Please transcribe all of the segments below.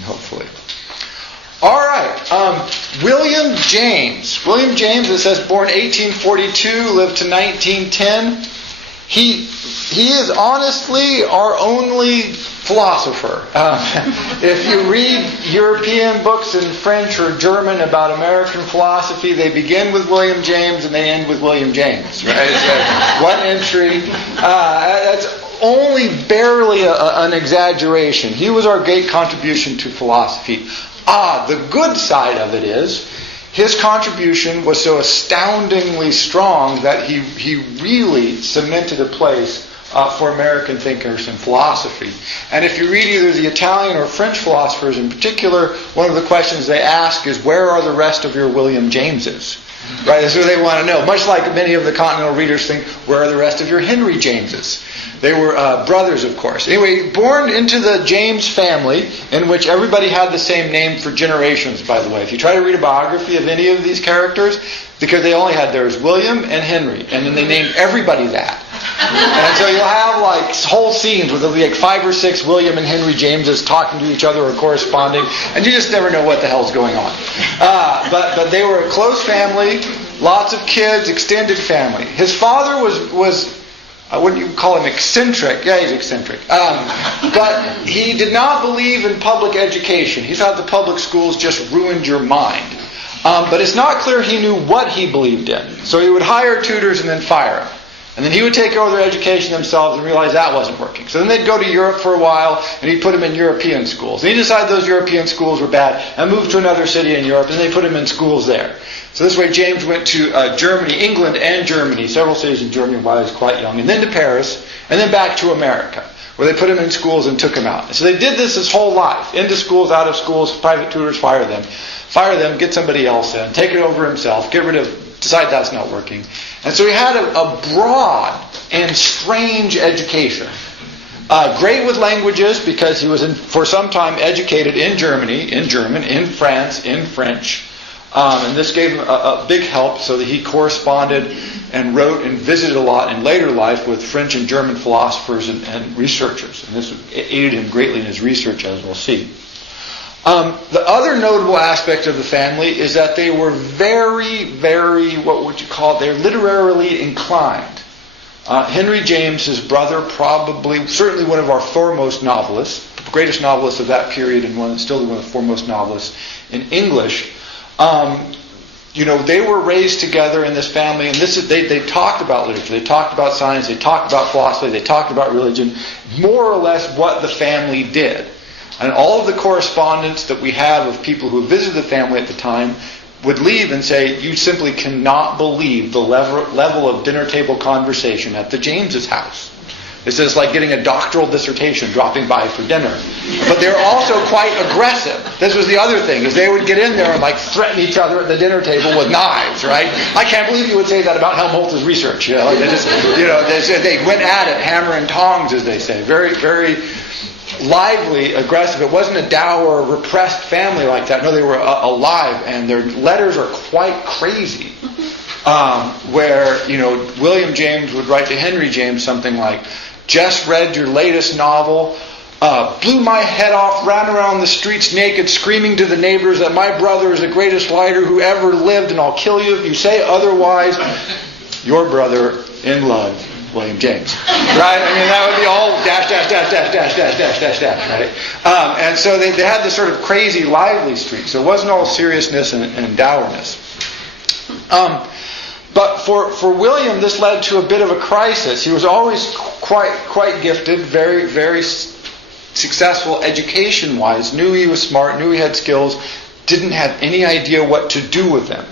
hopefully. All right, William James. William James, it says, born 1842, lived to 1910. He is honestly our only philosopher. If you read European books in French or German about American philosophy, they begin with William James and they end with William James, right? It's like one entry. That's only barely an exaggeration. He was our great contribution to philosophy. The good side of it is his contribution was so astoundingly strong that he really cemented a place for American thinkers in philosophy. And if you read either the Italian or French philosophers in particular, one of the questions they ask is, where are the rest of your William Jameses? Right? That's what they want to know. Much like many of the continental readers think, where are the rest of your Henry Jameses? They were brothers, of course. Anyway, born into the James family, in which everybody had the same name for generations, by the way. If you try to read a biography of any of these characters, because they only had theirs, William and Henry, and then they named everybody that. And so you'll have like whole scenes with like 5 or 6 William and Henry Jameses talking to each other or corresponding, and you just never know what the hell's going on. But they were a close family, lots of kids, extended family. His father was wouldn't you call him eccentric? Yeah, he's eccentric. But he did not believe in public education. He thought the public schools just ruined your mind. But it's not clear he knew what he believed in. So he would hire tutors and then fire them. And then he would take over their education themselves and realize that wasn't working. So then they'd go to Europe for a while, and he'd put them in European schools. And he decided those European schools were bad, and moved to another city in Europe, and they put him in schools there. So this way James went to Germany, England and Germany, several cities in Germany while he was quite young, and then to Paris, and then back to America, where they put him in schools and took him out. And so they did this his whole life. Into schools, out of schools, private tutors, fire them, get somebody else in, take it over himself, decide that's not working. And so he had a broad and strange education. Great with languages, because he was for some time educated in Germany, in German, in France, in French. And this gave him a big help so that he corresponded and wrote and visited a lot in later life with French and German philosophers and researchers. And this aided him greatly in his research, as we'll see. The other notable aspect of the family is that they were very, very, what would you call it? They're literarily inclined. Henry James, his brother, certainly one of our foremost novelists, the greatest novelist of that period, and still one of the foremost novelists in English. They were raised together in this family, and they talked about literature, they talked about science, they talked about philosophy, they talked about religion, more or less what the family did. And all of the correspondence that we have of people who visited the family at the time would leave and say, you simply cannot believe the level of dinner table conversation at the James's house. It's just like getting a doctoral dissertation dropping by for dinner. But they're also quite aggressive. This was the other thing, is they would get in there and threaten each other at the dinner table with knives, right? I can't believe you would say that about Helmholtz's research. They went at it, hammer and tongs, as they say. Very, very lively, aggressive. It wasn't a dour, repressed family like that. No, they were alive, and their letters are quite crazy. Where, William James would write to Henry James something like, just read your latest novel, blew my head off, ran around the streets naked, screaming to the neighbors that my brother is the greatest writer who ever lived, and I'll kill you if you say otherwise. Your brother in love, William James. Right? I mean, that would be all dash, dash, dash, dash, dash, dash, dash, dash, dash, right? And so they had this sort of crazy, lively streak. So it wasn't all seriousness and dourness. But for William, this led to a bit of a crisis. He was always quite gifted, very, very successful education-wise, knew he was smart, knew he had skills, didn't have any idea what to do with them.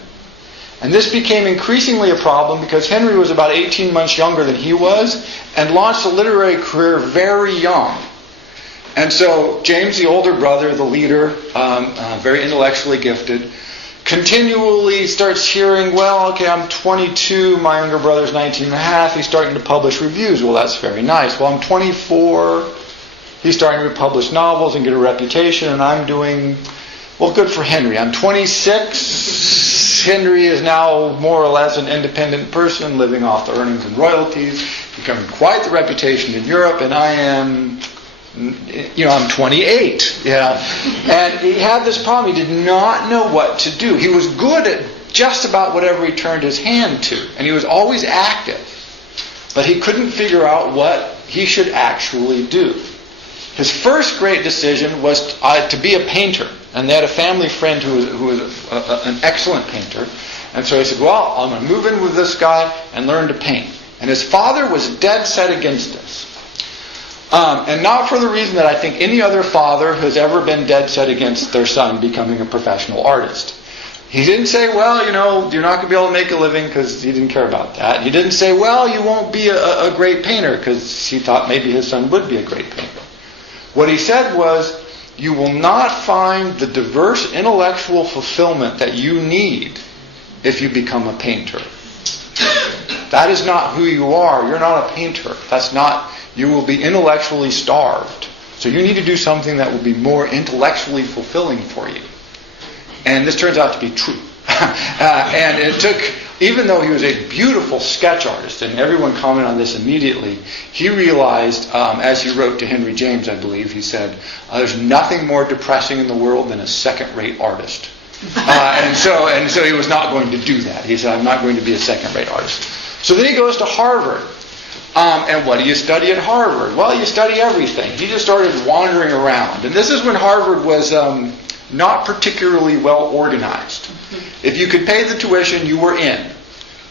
And this became increasingly a problem because Henry was about 18 months younger than he was and launched a literary career very young. And so James, the older brother, the leader, very intellectually gifted, continually starts hearing, I'm 22, my younger brother's 19 and a half, he's starting to publish reviews. Well, that's very nice. Well, I'm 24, he's starting to publish novels and get a reputation, and I'm doing, good for Henry. I'm 26, Henry is now more or less an independent person, living off the earnings and royalties, becoming quite the reputation in Europe, and I am I'm 28. And he had this problem. He did not know what to do. He was good at just about whatever he turned his hand to. And he was always active. But he couldn't figure out what he should actually do. His first great decision was to be a painter. And they had a family friend who was an excellent painter. And so he said, well, I'm going to move in with this guy and learn to paint. And his father was dead set against this. And not for the reason that I think any other father has ever been dead set against their son becoming a professional artist. He didn't say, well, you're not going to be able to make a living, because he didn't care about that. He didn't say, well, you won't be a great painter, because he thought maybe his son would be a great painter. What he said was, you will not find the diverse intellectual fulfillment that you need if you become a painter. That is not who you are. You're not a painter. You will be intellectually starved. So you need to do something that will be more intellectually fulfilling for you. And this turns out to be true. And it took, even though he was a beautiful sketch artist, and everyone commented on this immediately, he realized, as he wrote to Henry James, I believe, he said, there's nothing more depressing in the world than a second-rate artist. And so he was not going to do that. He said, I'm not going to be a second-rate artist. So then he goes to Harvard. And what do you study at Harvard? Well, you study everything. He just started wandering around. And this is when Harvard was not particularly well organized. If you could pay the tuition, you were in.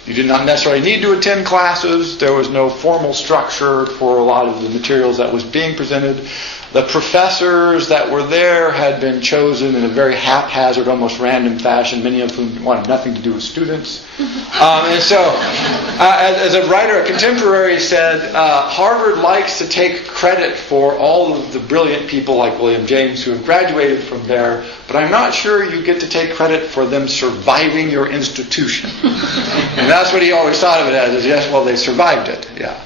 You did not necessarily need to attend classes. There was no formal structure for a lot of the materials that was being presented. The professors that were there had been chosen in a very haphazard, almost random fashion, many of whom wanted nothing to do with students. And so, as a writer, a contemporary said, Harvard likes to take credit for all of the brilliant people like William James who have graduated from there, but I'm not sure you get to take credit for them surviving your institution. And that's what he always thought of it as, yes, well, they survived it, yeah.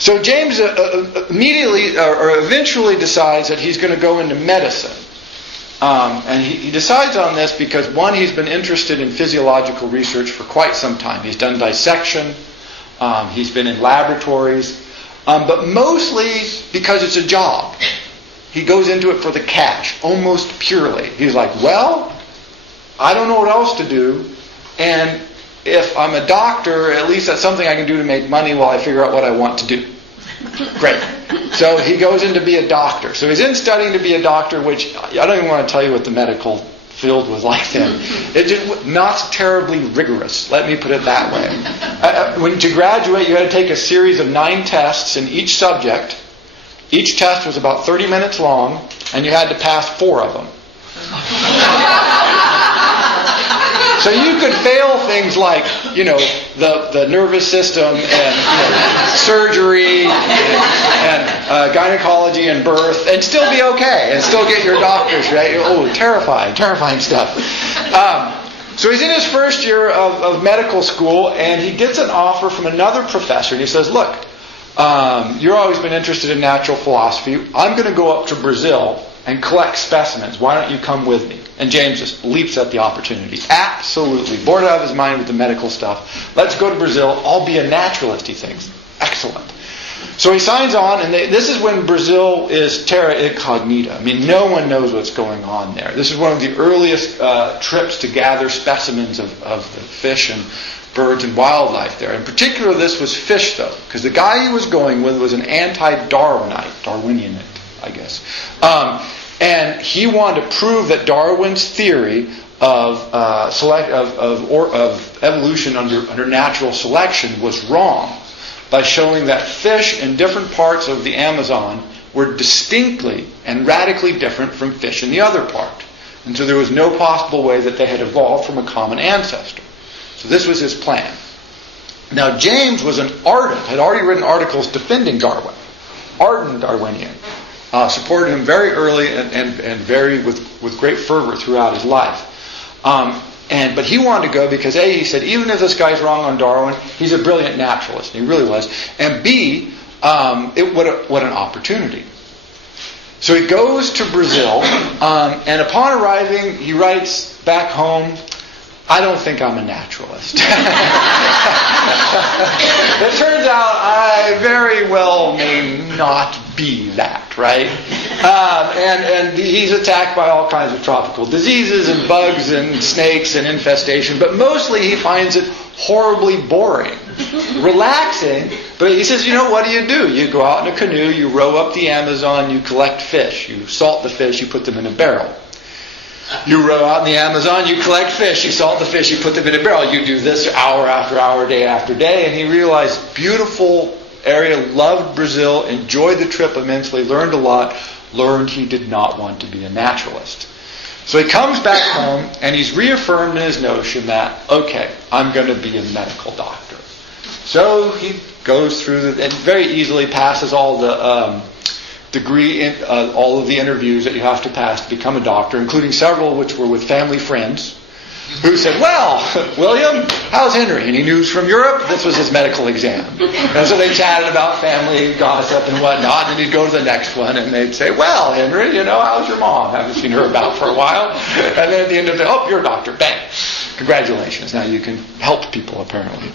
So James immediately or eventually decides that he's going to go into medicine. And he decides on this because, one, he's been interested in physiological research for quite some time. He's done dissection. He's been in laboratories. But mostly because it's a job. He goes into it for the cash, almost purely. He's like, well, I don't know what else to do. And if I'm a doctor, at least that's something I can do to make money while I figure out what I want to do. Great. So he goes in to be a doctor. So he's in studying to be a doctor, which I don't even want to tell you what the medical field was like then. It just not terribly rigorous. Let me put it that way. When to graduate, you had to take a series of 9 tests in each subject. Each test was about 30 minutes long, and you had to pass 4 of them. So you could fail things like, the nervous system and surgery and gynecology and birth, and still be okay and still get your doctor's, right? Oh, terrifying stuff. So he's in his first year of medical school, and he gets an offer from another professor, and he says, look, you've always been interested in natural philosophy. I'm going to go up to Brazil and collect specimens. Why don't you come with me? And James just leaps at the opportunity. Absolutely. Bored out of his mind with the medical stuff. Let's go to Brazil. I'll be a naturalist, he thinks. Excellent. So he signs on, and this is when Brazil is terra incognita. I mean, no one knows what's going on there. This is one of the earliest trips to gather specimens of the fish and birds and wildlife there. In particular, this was fish, though, because the guy he was going with was an Darwinian, I guess. And he wanted to prove that Darwin's theory of evolution under natural selection was wrong by showing that fish in different parts of the Amazon were distinctly and radically different from fish in the other part. And so there was no possible way that they had evolved from a common ancestor. So this was his plan. Now James was an ardent, had already written articles defending Darwin. Ardent Darwinian. Supported him very early and very with great fervor throughout his life. But he wanted to go because A, he said, even if this guy's wrong on Darwin, he's a brilliant naturalist. And he really was. And B, what an opportunity. So he goes to Brazil, and upon arriving, he writes back home, I don't think I'm a naturalist. It turns out I very well may not be that, right? And he's attacked by all kinds of tropical diseases and bugs and snakes and infestation, but mostly he finds it horribly boring, relaxing. But he says, what do? You go out in a canoe, you row up the Amazon, you collect fish, you salt the fish, you put them in a barrel. You row out in the Amazon, you collect fish, you salt the fish, you put them in a barrel. You do this hour after hour, day after day. And he realized, beautiful area, loved Brazil, enjoyed the trip immensely, learned a lot, learned he did not want to be a naturalist. So he comes back home and he's reaffirmed in his notion that, okay, I'm going to be a medical doctor. So he goes through and very easily passes all the all of the interviews that you have to pass to become a doctor, including several which were with family friends, who said, well, William, how's Henry? Any news from Europe? This was his medical exam. And so they chatted about family gossip and whatnot, and he'd go to the next one, and they'd say, well, Henry, how's your mom? Haven't seen her about for a while. And then at the end of the day, oh, you're a doctor. Bang. Congratulations. Now you can help people, apparently.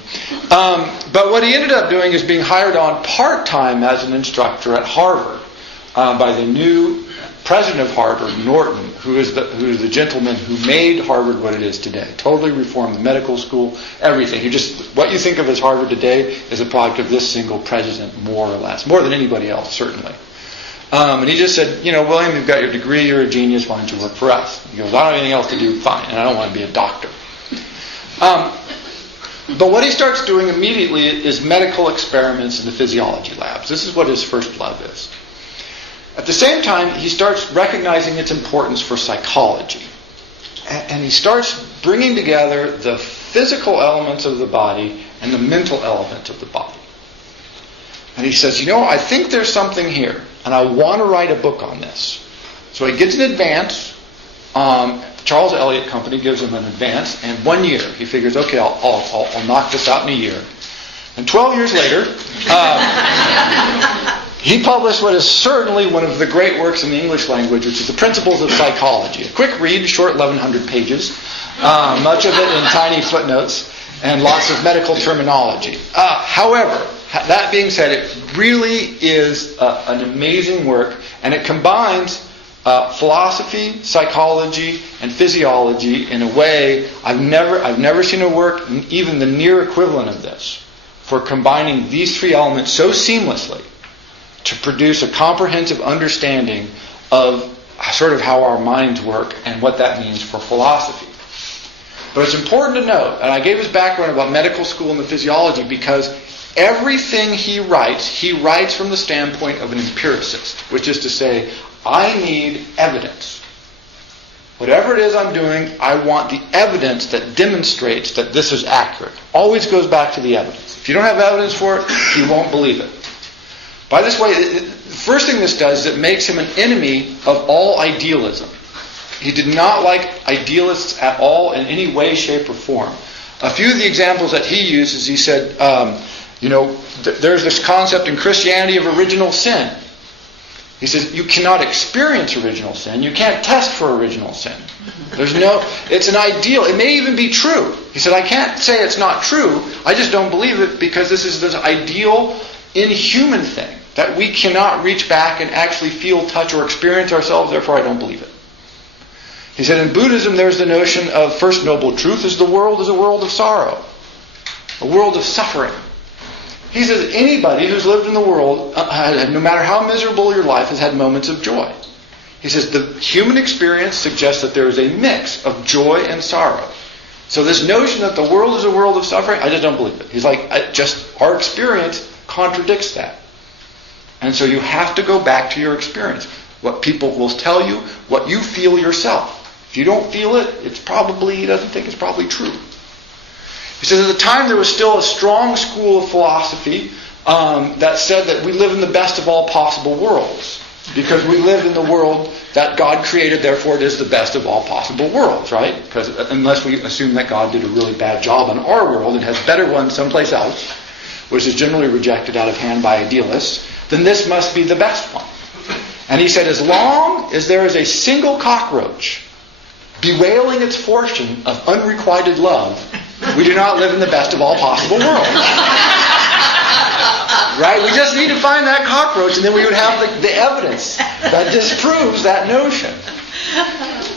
But what he ended up doing is being hired on part-time as an instructor at Harvard by the new president of Harvard, Norton, who is the gentleman who made Harvard what it is today. Totally reformed the medical school, everything. What you think of as Harvard today is a product of this single president, more or less. More than anybody else, certainly. And he just said, William, you've got your degree, you're a genius, why don't you work for us? He goes, I don't have anything else to do, fine, and I don't want to be a doctor. But what he starts doing immediately is medical experiments in the physiology labs. This is what his first love is. At the same time, he starts recognizing its importance for psychology. And he starts bringing together the physical elements of the body and the mental element of the body. And he says, I think there's something here, and I want to write a book on this. So he gets an advance. Charles Elliott Company gives him an advance, and 1 year. He figures, okay, I'll knock this out in a year. And 12 years later, he published what is certainly one of the great works in the English language, which is The Principles of Psychology. A quick read, short 1,100 pages, much of it in tiny footnotes, and lots of medical terminology. However, that being said, it really is an amazing work, and it combines philosophy, psychology, and physiology in a way I've never seen a work, even the near equivalent of this, for combining these three elements so seamlessly to produce a comprehensive understanding of sort of how our minds work and what that means for philosophy. But it's important to note, and I gave his background about medical school and the physiology because everything he writes from the standpoint of an empiricist, which is to say, I need evidence. Whatever it is I'm doing, I want the evidence that demonstrates that this is accurate. Always goes back to the evidence. If you don't have evidence for it, you won't believe it. By this way, the first thing this does is it makes him an enemy of all idealism. He did not like idealists at all in any way, shape, or form. A few of the examples that he uses, he said, there's this concept in Christianity of original sin. He says, you cannot experience original sin. You can't test for original sin. It's an ideal. It may even be true. He said, I can't say it's not true. I just don't believe it because this is this ideal, inhuman thing that we cannot reach back and actually feel, touch, or experience ourselves. Therefore, I don't believe it. He said, in Buddhism, there's the notion of first noble truth is the world is a world of sorrow, a world of suffering. He says anybody who's lived in the world, no matter how miserable your life, has had moments of joy. He says the human experience suggests that there is a mix of joy and sorrow. So this notion that the world is a world of suffering, I just don't believe it. He's like, our experience contradicts that. And so you have to go back to your experience. What people will tell you, what you feel yourself. If you don't feel it, he doesn't think it's probably true. He says at the time there was still a strong school of philosophy that said that we live in the best of all possible worlds. Because we live in the world that God created, therefore it is the best of all possible worlds, right? Because unless we assume that God did a really bad job on our world and has better ones someplace else, which is generally rejected out of hand by idealists, then this must be the best one. And he said, as long as there is a single cockroach bewailing its fortune of unrequited love, we do not live in the best of all possible worlds. Right? We just need to find that cockroach, and then we would have the evidence that disproves that notion.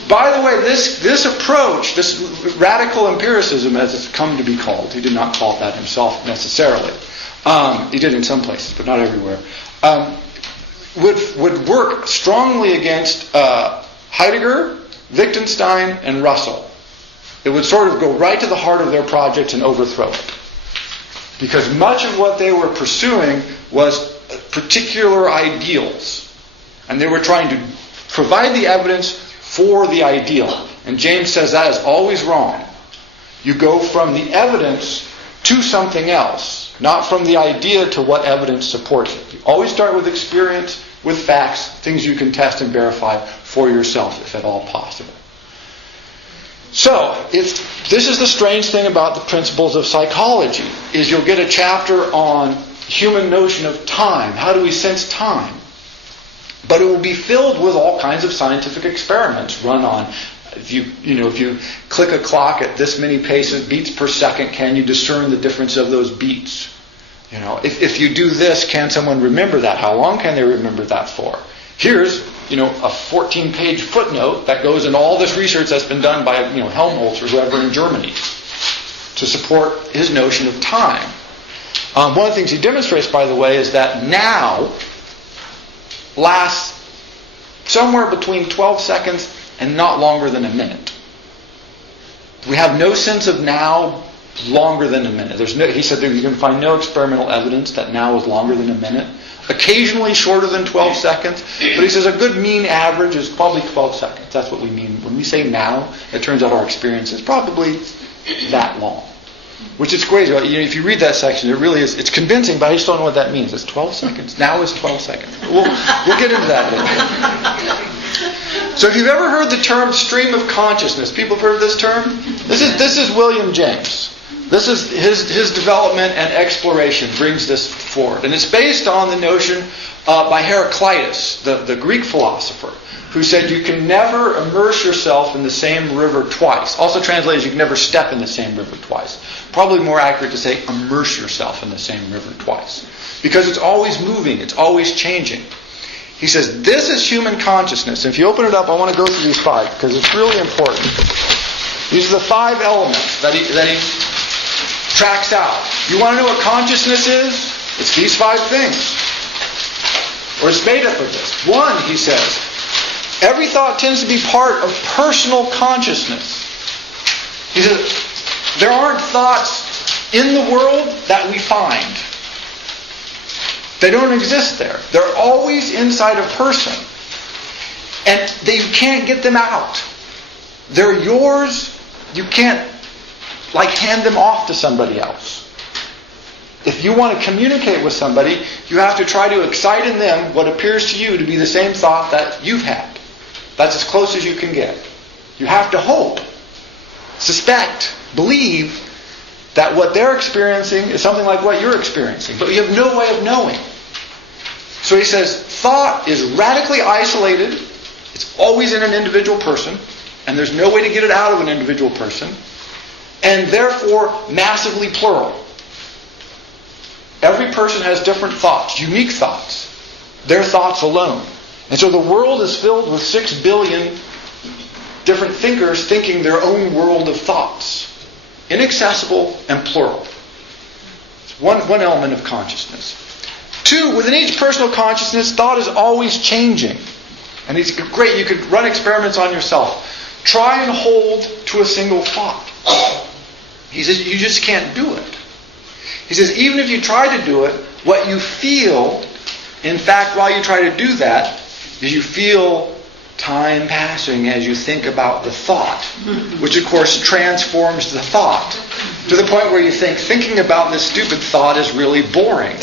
By the way, this approach, this radical empiricism, as it's come to be called, he did not call it that himself necessarily. He did in some places, but not everywhere. Would work strongly against Heidegger, Wittgenstein, and Russell. It would sort of go right to the heart of their projects and overthrow it. Because much of what they were pursuing was particular ideals. And they were trying to provide the evidence for the ideal. And James says that is always wrong. You go from the evidence to something else, not from the idea to what evidence supports it. You always start with experience, with facts, things you can test and verify for yourself, if at all possible. So, this is the strange thing about the principles of psychology, is you'll get a chapter on human notion of time. How do we sense time? But it will be filled with all kinds of scientific experiments run on, if you click a clock at this many beats per second, can you discern the difference of those beats? If you do this, can someone remember that? How long can they remember that for? Here's, a 14-page footnote that goes in all this research that's been done by, Helmholtz or whoever in Germany to support his notion of time. One of the things he demonstrates, by the way, is that now lasts somewhere between 12 seconds and not longer than a minute. We have no sense of now longer than a minute. He said that you can find no experimental evidence that now is longer than a minute. Occasionally shorter than 12 seconds. But he says a good mean average is probably 12 seconds. That's what we mean. When we say now, it turns out our experience is probably that long. Which is crazy. If you read that section, it really is. It's convincing, but I just don't know what that means. It's 12 seconds. Now is 12 seconds. We'll get into that later. So if you've ever heard the term stream of consciousness, people have heard this term? This is William James. This is his development and exploration brings this forward. And it's based on the notion by Heraclitus, the Greek philosopher, who said you can never immerse yourself in the same river twice. Also translated, you can never step in the same river twice. Probably more accurate to say immerse yourself in the same river twice. Because it's always moving, it's always changing. He says, this is human consciousness. And if you open it up, I want to go through these 5 because it's really important. These are the 5 elements that he tracks out. You want to know what consciousness is? It's these 5 things. Or it's made up of this. 1, he says, every thought tends to be part of personal consciousness. He says, there aren't thoughts in the world that we find. They don't exist there. They're always inside a person. And you can't get them out. They're yours. You can't hand them off to somebody else. If you want to communicate with somebody, you have to try to excite in them what appears to you to be the same thought that you've had. That's as close as you can get. You have to hope, suspect, believe that what they're experiencing is something like what you're experiencing. But you have no way of knowing. So he says, thought is radically isolated. It's always in an individual person. And there's no way to get it out of an individual person. And therefore, massively plural. Every person has different thoughts, unique thoughts. Their thoughts alone. And so the world is filled with 6 billion different thinkers thinking their own world of thoughts. Inaccessible and plural. It's one element of consciousness. 2, within each personal consciousness, thought is always changing. And it's great, you could run experiments on yourself. Try and hold to a single thought. He says, you just can't do it. He says, even if you try to do it, what you feel, in fact, while you try to do that, is you feel time passing as you think about the thought, which of course transforms the thought to the point where you think, thinking about this stupid thought is really boring.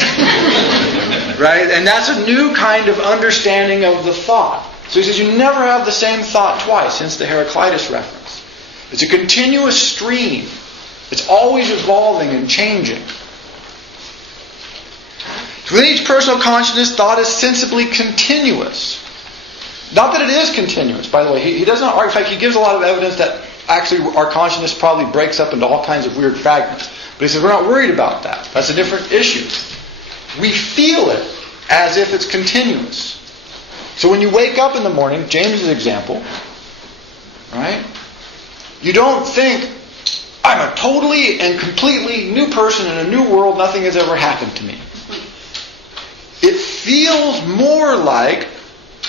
Right? And that's a new kind of understanding of the thought. So he says you never have the same thought twice, hence the Heraclitus reference. It's a continuous stream. It's always evolving and changing. So within each personal consciousness, thought is sensibly continuous. Not that it is continuous, by the way. He does not argue. In fact, he gives a lot of evidence that actually our consciousness probably breaks up into all kinds of weird fragments. But he says we're not worried about that. That's a different issue. we feel it as if it's continuous. So when you wake up in the morning, James's example, right? You don't think, I'm a totally and completely new person in a new world, nothing has ever happened to me. It feels more like,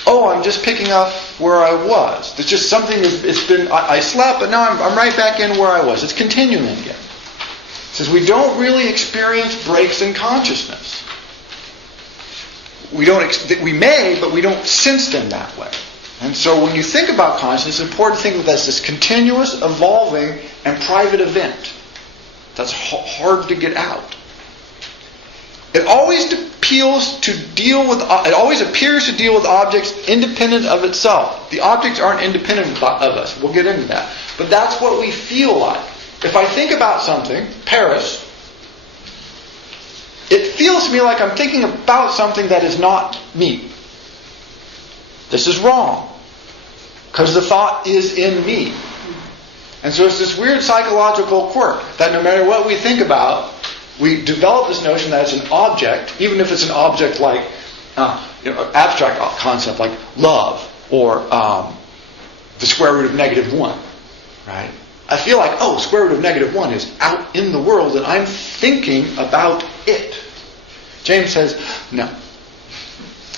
oh, I'm just picking up where I was. It's just something, I slept, but now I'm right back in where I was. It's continuing again. It says we don't really experience breaks in consciousness. We may, but we don't sense them that way. And so when you think about consciousness, it's important to think of it as this continuous, evolving, and private event that's hard to get out. It always appears to deal with objects independent of itself. The objects aren't independent of us. We'll get into that. But that's what we feel like. If I think about something, Paris, it feels to me like I'm thinking about something that is not me. This is wrong. Because the thought is in me. And so it's this weird psychological quirk that no matter what we think about, we develop this notion that it's an object, even if it's an object like abstract concept like love or the square root of -1, right? I feel like, square root of -1 is out in the world and I'm thinking about it. James says, no.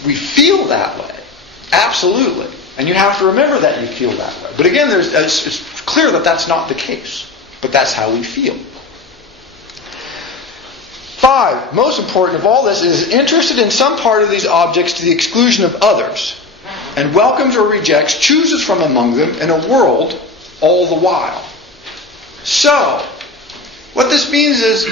We feel that way. Absolutely. And you have to remember that you feel that way. But again, it's clear that that's not the case. But that's how we feel. 5, most important of all this, is interested in some part of these objects to the exclusion of others, and welcomes or rejects, chooses from among them in a world all the while. So, what this means is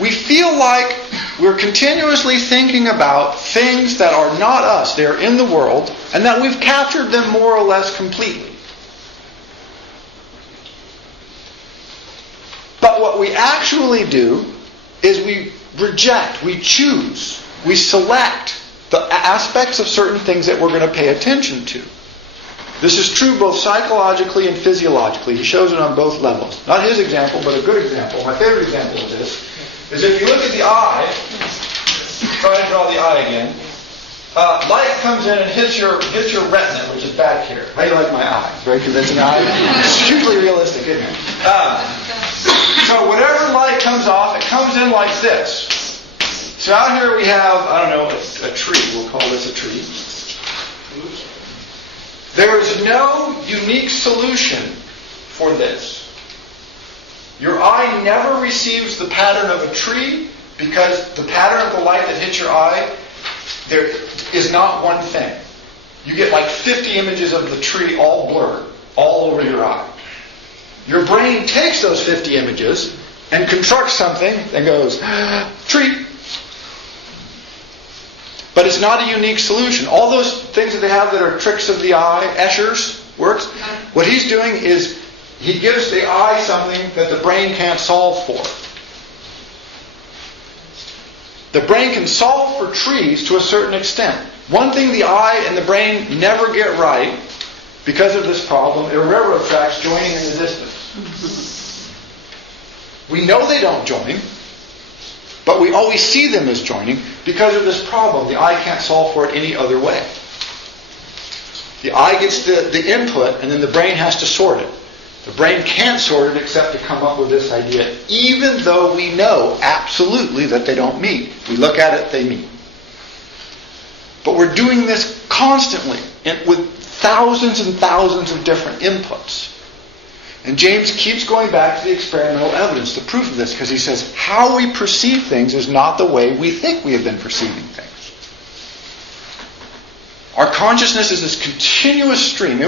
we feel like we're continuously thinking about things that are not us, they are in the world, and that we've captured them more or less completely. But what we actually do is we reject, we choose, we select the aspects of certain things that we're going to pay attention to. This is true both psychologically and physiologically. He shows it on both levels. Not his example, but a good example. My favorite example of this is if you look at the eye, try to draw the eye again, light comes in and hits your retina, which is back here. How do you like my eye? Very convincing eye. It's hugely realistic, isn't it? So whatever light comes off, it comes in like this. So out here we have, a tree. We'll call this a tree. There is no unique solution for this. Your eye never receives the pattern of a tree because the pattern of the light that hits your eye, there is not one thing. You get like 50 images of the tree all blurred, all over your eye. Your brain takes those 50 images and constructs something and goes, tree. But it's not a unique solution. All those things that they have that are tricks of the eye, Escher's works, what he's doing is he gives the eye something that the brain can't solve for. The brain can solve for trees to a certain extent. One thing the eye and the brain never get right because of this problem are railroad tracks joining in the distance. We know they don't join, but we always see them as joining because of this problem. The eye can't solve for it any other way. The eye gets the input and then the brain has to sort it. The brain can't sort it except to come up with this idea, even though we know absolutely that they don't meet. We look at it, they meet. But we're doing this constantly with thousands and thousands of different inputs. And James keeps going back to the experimental evidence, the proof of this, because he says how we perceive things is not the way we think we have been perceiving things. Our consciousness is this continuous stream.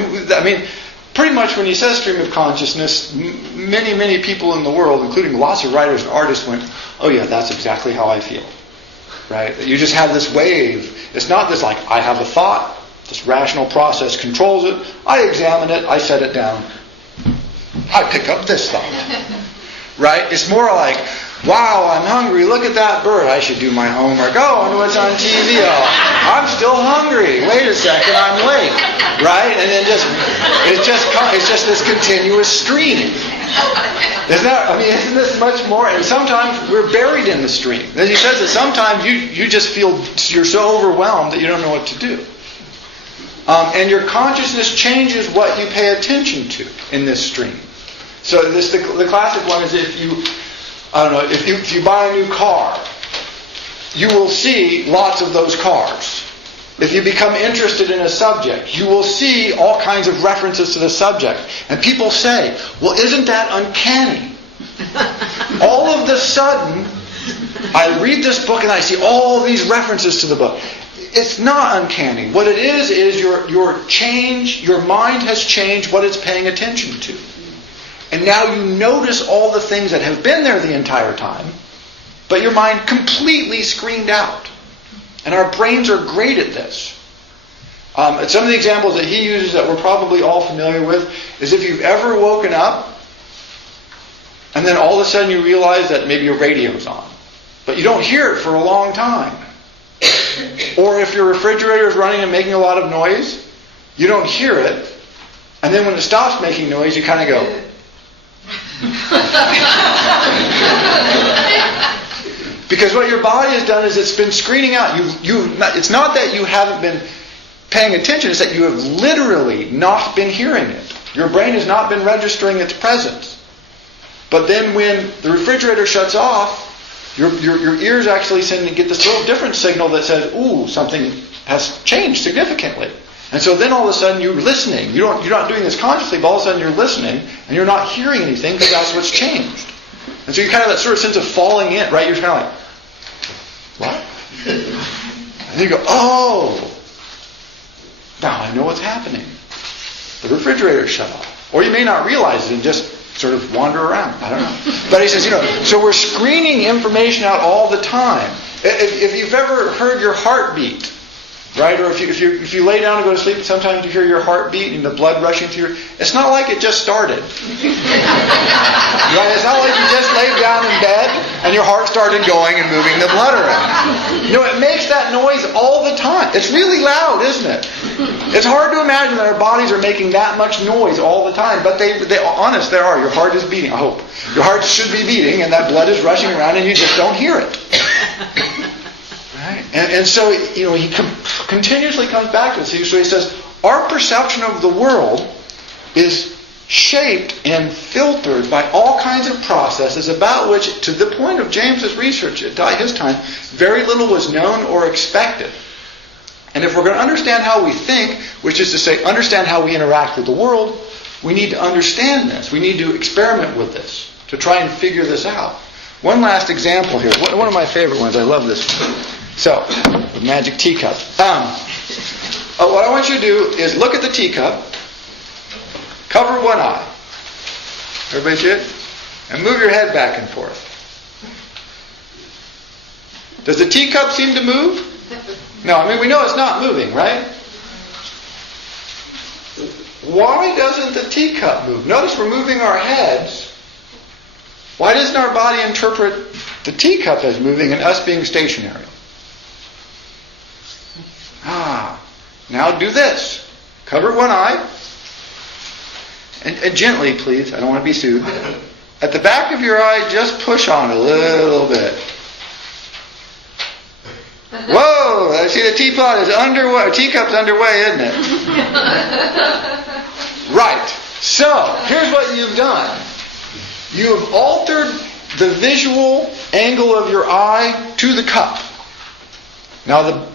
Pretty much when he says stream of consciousness, many, many people in the world, including lots of writers and artists, went, oh yeah, that's exactly how I feel. Right? You just have this wave. It's not this like, I have a thought, this rational process controls it, I examine it, I set it down, I pick up this thought. Right? It's more like, wow, I'm hungry, look at that bird, I should do my homework. Oh, I wonder what's on TV. Oh, I'm still hungry. Wait a second, I'm late. Right? And then it's just this continuous stream. Isn't this much more? And sometimes we're buried in the stream. As he says that sometimes you just feel you're so overwhelmed that you don't know what to do. And your consciousness changes what you pay attention to in this stream. So the classic one is if you buy a new car, you will see lots of those cars. If you become interested in a subject, you will see all kinds of references to the subject. And people say, well, isn't that uncanny? All of a sudden, I read this book and I see all these references to the book. It's not uncanny. What it is your mind has changed what it's paying attention to. And now you notice all the things that have been there the entire time, but your mind completely screened out. And our brains are great at this. Some of the examples that he uses that we're probably all familiar with is if you've ever woken up and then all of a sudden you realize that maybe your radio's on, but you don't hear it for a long time. Or if your refrigerator is running and making a lot of noise, you don't hear it, and then when it stops making noise, you kind of go. Because what your body has done is it's been screening out. It's not that you haven't been paying attention, it's that you have literally not been hearing it. Your brain has not been registering its presence. But then when the refrigerator shuts off, your ears actually get this little different signal that says, ooh, something has changed significantly. And so then all of a sudden you're listening. You're not doing this consciously, but all of a sudden you're listening and you're not hearing anything because that's what's changed. And so you kind of that sort of sense of falling in, right? You're kind of like, what? And then you go, oh, now I know what's happening. The refrigerator's shut off. Or you may not realize it and just sort of wander around. I don't know. But he says, so we're screening information out all the time. If you've ever heard your heartbeat, right? Or if you lay down and go to sleep, sometimes you hear your heartbeat and the blood rushing through your... It's not like it just started. Right? It's not like you just laid down in bed and your heart started going and moving the blood around. It makes that noise all the time. It's really loud, isn't it? It's hard to imagine that our bodies are making that much noise all the time, but they honest, there are. Your heart is beating, I hope. Your heart should be beating and that blood is rushing around and you just don't hear it. Right? And so, he continuously comes back to this. So he says, our perception of the world is shaped and filtered by all kinds of processes about which, to the point of James's research at his time, very little was known or expected. And if we're going to understand how we think, which is to say, understand how we interact with the world, we need to understand this. We need to experiment with this to try and figure this out. One last example here. One of my favorite ones. I love this one. So, the magic teacup. What I want you to do is look at the teacup, cover one eye. Everybody see it? And move your head back and forth. Does the teacup seem to move? No, we know it's not moving, right? Why doesn't the teacup move? Notice we're moving our heads. Why doesn't our body interpret the teacup as moving and us being stationary? Now do this. Cover one eye. And gently, please. I don't want to be sued. At the back of your eye, just push on a little bit. Whoa! I see the teapot is underway. Teacup's underway, isn't it? Right. So, here's what you've done. You have altered the visual angle of your eye to the cup. Now, the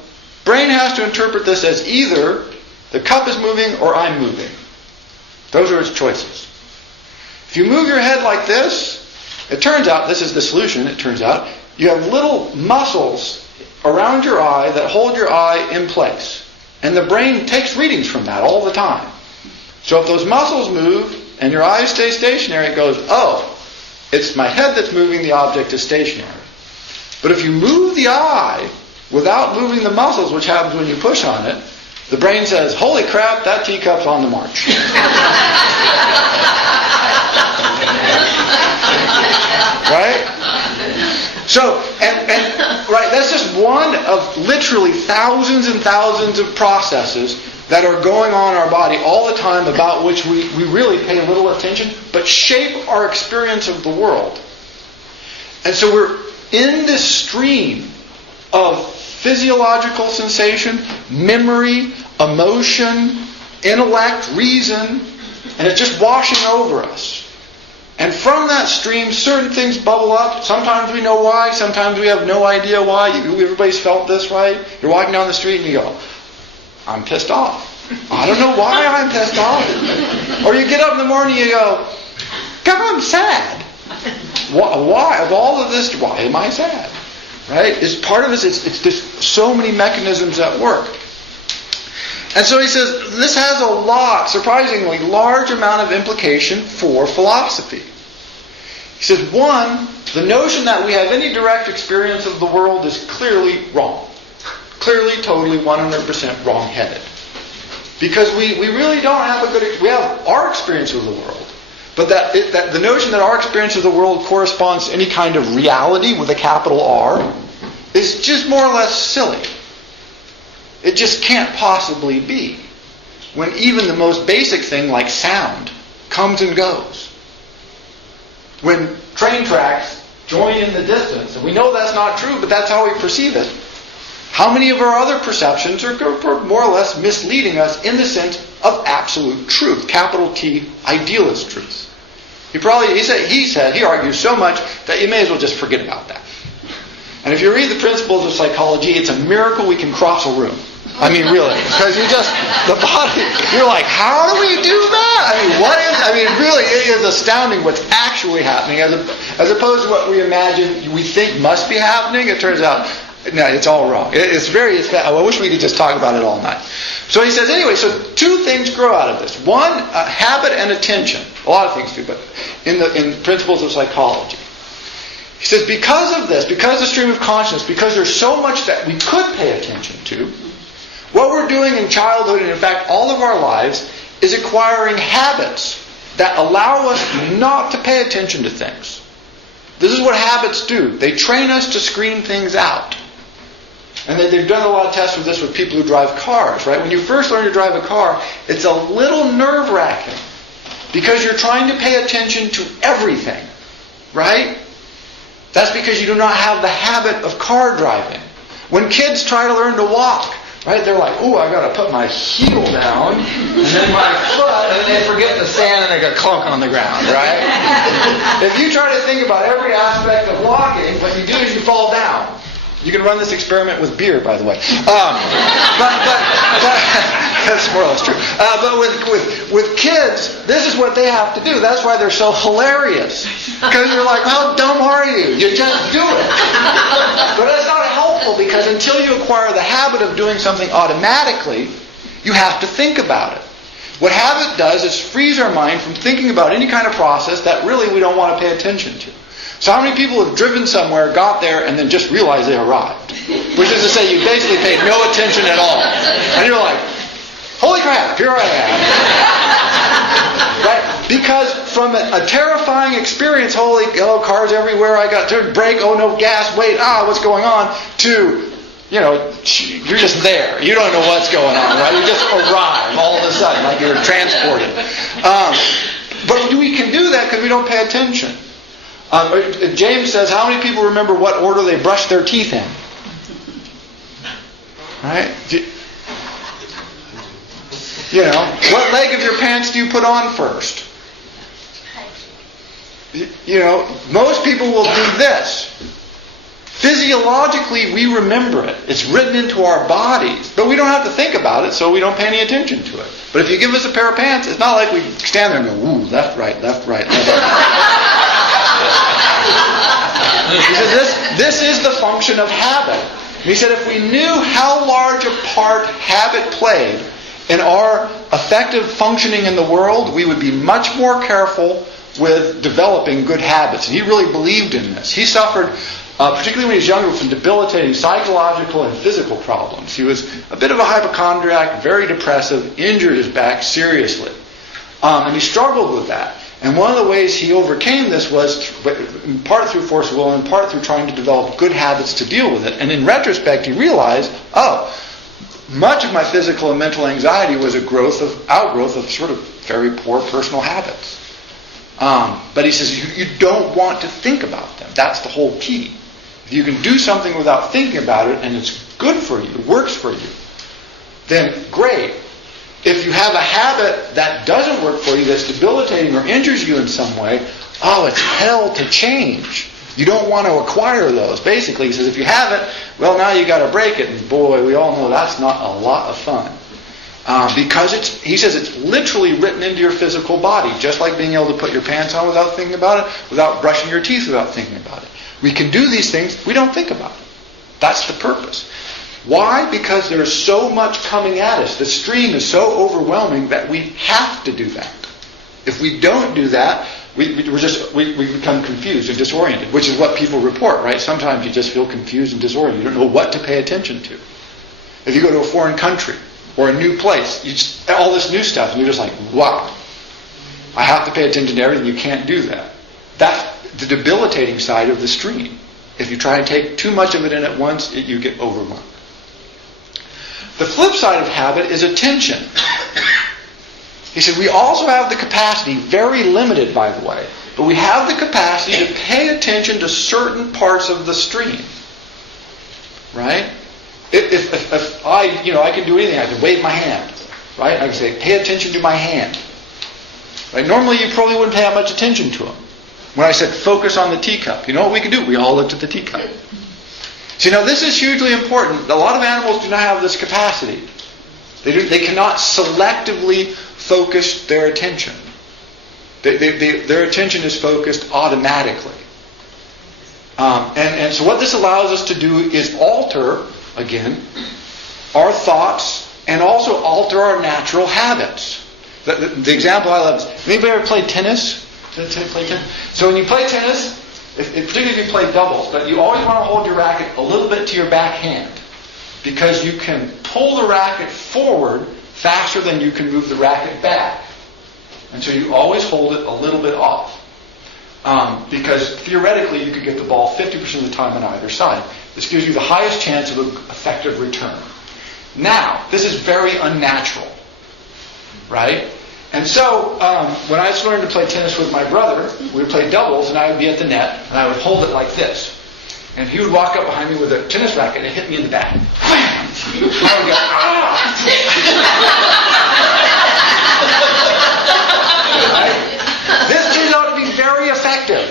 brain has to interpret this as either the cup is moving or I'm moving. Those are its choices. If you move your head like this, it turns out, this is the solution, it turns out, you have little muscles around your eye that hold your eye in place. And the brain takes readings from that all the time. So if those muscles move and your eyes stay stationary, it goes, oh, it's my head that's moving, the object is stationary. But if you move the eye without moving the muscles, which happens when you push on it, the brain says, holy crap, that teacup's on the march. Right? So, and right, that's just one of literally thousands and thousands of processes that are going on in our body all the time about which we really pay little attention, but shape our experience of the world. And so we're in this stream of physiological sensation, memory, emotion, intellect, reason, and it's just washing over us. And from that stream, certain things bubble up. Sometimes we know why. Sometimes we have no idea why. Everybody's felt this, right? You're walking down the street and you go, I'm pissed off. I don't know why I'm pissed off. Or you get up in the morning and you go, God, I'm sad. Why? Of all of this, why am I sad? Right? It's part of it. It's just so many mechanisms at work. And so he says, this has a surprisingly large amount of implication for philosophy. He says, one, the notion that we have any direct experience of the world is clearly wrong. Clearly, totally, 100% wrong-headed. Because we really don't have we have our experience of the world. But that the notion that our experience of the world corresponds to any kind of reality with a capital R is just more or less silly. It just can't possibly be. When even the most basic thing like sound comes and goes. When train tracks join in the distance, and we know that's not true, but that's how we perceive it. How many of our other perceptions are more or less misleading us in the sense of absolute truth, capital T, idealist truth? He argues so much that you may as well just forget about that. And if you read the principles of psychology, it's a miracle we can cross a room. I mean, really, because the body, you're like, how do we do that? Really, it is astounding what's actually happening, as opposed to what we imagine, we think must be happening. It turns out, no, it's all wrong. I wish we could just talk about it all night. So he says, anyway, so two things grow out of this. One, habit and attention. A lot of things do, but in principles of psychology. He says, because of this, because the stream of consciousness, because there's so much that we could pay attention to, what we're doing in childhood, and in fact all of our lives, is acquiring habits that allow us not to pay attention to things. This is what habits do. They train us to screen things out. And they've done a lot of tests with this with people who drive cars, right? When you first learn to drive a car, it's a little nerve-wracking because you're trying to pay attention to everything, right? That's because you do not have the habit of car driving. When kids try to learn to walk, right, they're like, ooh, I've got to put my heel down, and then my foot, and then they forget the sand and they go clunk on the ground, right? If you try to think about every aspect of walking, what you do is you fall down. You can run this experiment with beer, by the way. But that's more or less true. But with kids, this is what they have to do. That's why they're so hilarious. Because you're like, how dumb are you? You just do it. But that's not helpful because until you acquire the habit of doing something automatically, you have to think about it. What habit does is frees our mind from thinking about any kind of process that really we don't want to pay attention to. So how many people have driven somewhere, got there, and then just realized they arrived? Which is to say, you basically paid no attention at all. And you're like, holy crap, here I am. Right? Because from a terrifying experience, cars everywhere, I got to brake, oh no, gas, wait, what's going on, to, you're just there. You don't know what's going on, right? You just arrive all of a sudden, like you're transported. But we can do that because we don't pay attention. James says, how many people remember what order they brushed their teeth in? Right? What leg of your pants do you put on first? Most people will do this. Physiologically, we remember it. It's written into our bodies. But we don't have to think about it, so we don't pay any attention to it. But if you give us a pair of pants, it's not like we stand there and go, ooh, left, right, left, right, left, right. He said this is the function of habit. And he said if we knew how large a part habit played in our effective functioning in the world, we would be much more careful with developing good habits. And he really believed in this. He suffered, particularly when he was younger, from debilitating psychological and physical problems. He was a bit of a hypochondriac, very depressive, injured his back seriously. And he struggled with that. And one of the ways he overcame this was in part through force of will and in part through trying to develop good habits to deal with it. And in retrospect, he realized, much of my physical and mental anxiety was outgrowth of sort of very poor personal habits. But he says you don't want to think about them. That's the whole key. If you can do something without thinking about it and it's good for you, works for you, then great. If you have a habit that doesn't work for you, that's debilitating or injures you in some way, it's hell to change. You don't want to acquire those. Basically, he says if you have it, well, now you got to break it. And boy, we all know that's not a lot of fun. Because he says it's literally written into your physical body, just like being able to put your pants on without thinking about it, without brushing your teeth without thinking about it. We can do these things, we don't think about it. That's the purpose. Why? Because there's so much coming at us. The stream is so overwhelming that we have to do that. If we don't do that, we become confused and disoriented, which is what people report, right? Sometimes you just feel confused and disoriented. You don't know what to pay attention to. If you go to a foreign country or a new place, all this new stuff, and you're just like, wow, I have to pay attention to everything. You can't do that. That's the debilitating side of the stream. If you try and take too much of it in at once, you get overwhelmed. The flip side of habit is attention. He said we also have the capacity, very limited by the way, but we have the capacity to pay attention to certain parts of the stream. Right? If I can do anything, I can wave my hand. Right? I can say, pay attention to my hand. Right? Normally you probably wouldn't pay that much attention to them. When I said focus on the teacup, you know what we could do? We all looked at the teacup. See, now this is hugely important. A lot of animals do not have this capacity. They cannot selectively focus their attention. Their attention is focused automatically. And so what this allows us to do is alter, again, our thoughts and also alter our natural habits. The example I love is, anybody ever played tennis? So when you play tennis, particularly if you play doubles, but you always want to hold your racket a little bit to your backhand because you can pull the racket forward faster than you can move the racket back. And so you always hold it a little bit off. Because theoretically you could get the ball 50% of the time on either side. This gives you the highest chance of an effective return. Now, this is very unnatural. Right? And so, when I learned to play tennis with my brother, we would play doubles, and I would be at the net, and I would hold it like this. And he would walk up behind me with a tennis racket and hit me in the back. Wham! I would go, ah! Right? This turned out to be very effective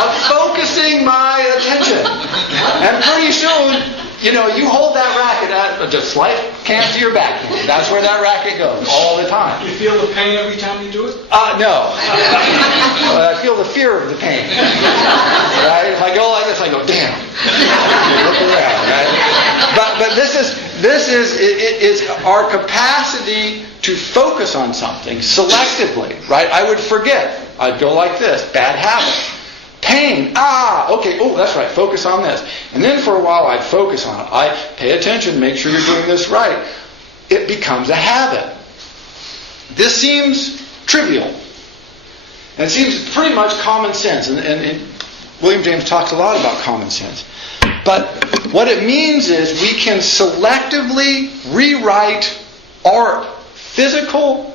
of focusing my attention. And pretty soon, you hold that racket at a slight cant to your backhand. That's where that racket goes all the time. You feel the pain every time you do it? No. I feel the fear of the pain. Right? If I go like this, I go, damn. Look around, right? But this is our capacity to focus on something selectively, right? I would forget. I'd go like this. Bad habit. Pain. Okay. Oh, that's right. Focus on this. And then for a while, I'd focus on it. I pay attention, make sure you're doing this right. It becomes a habit. This seems trivial. And it seems pretty much common sense. And William James talks a lot about common sense. But what it means is we can selectively rewrite our physical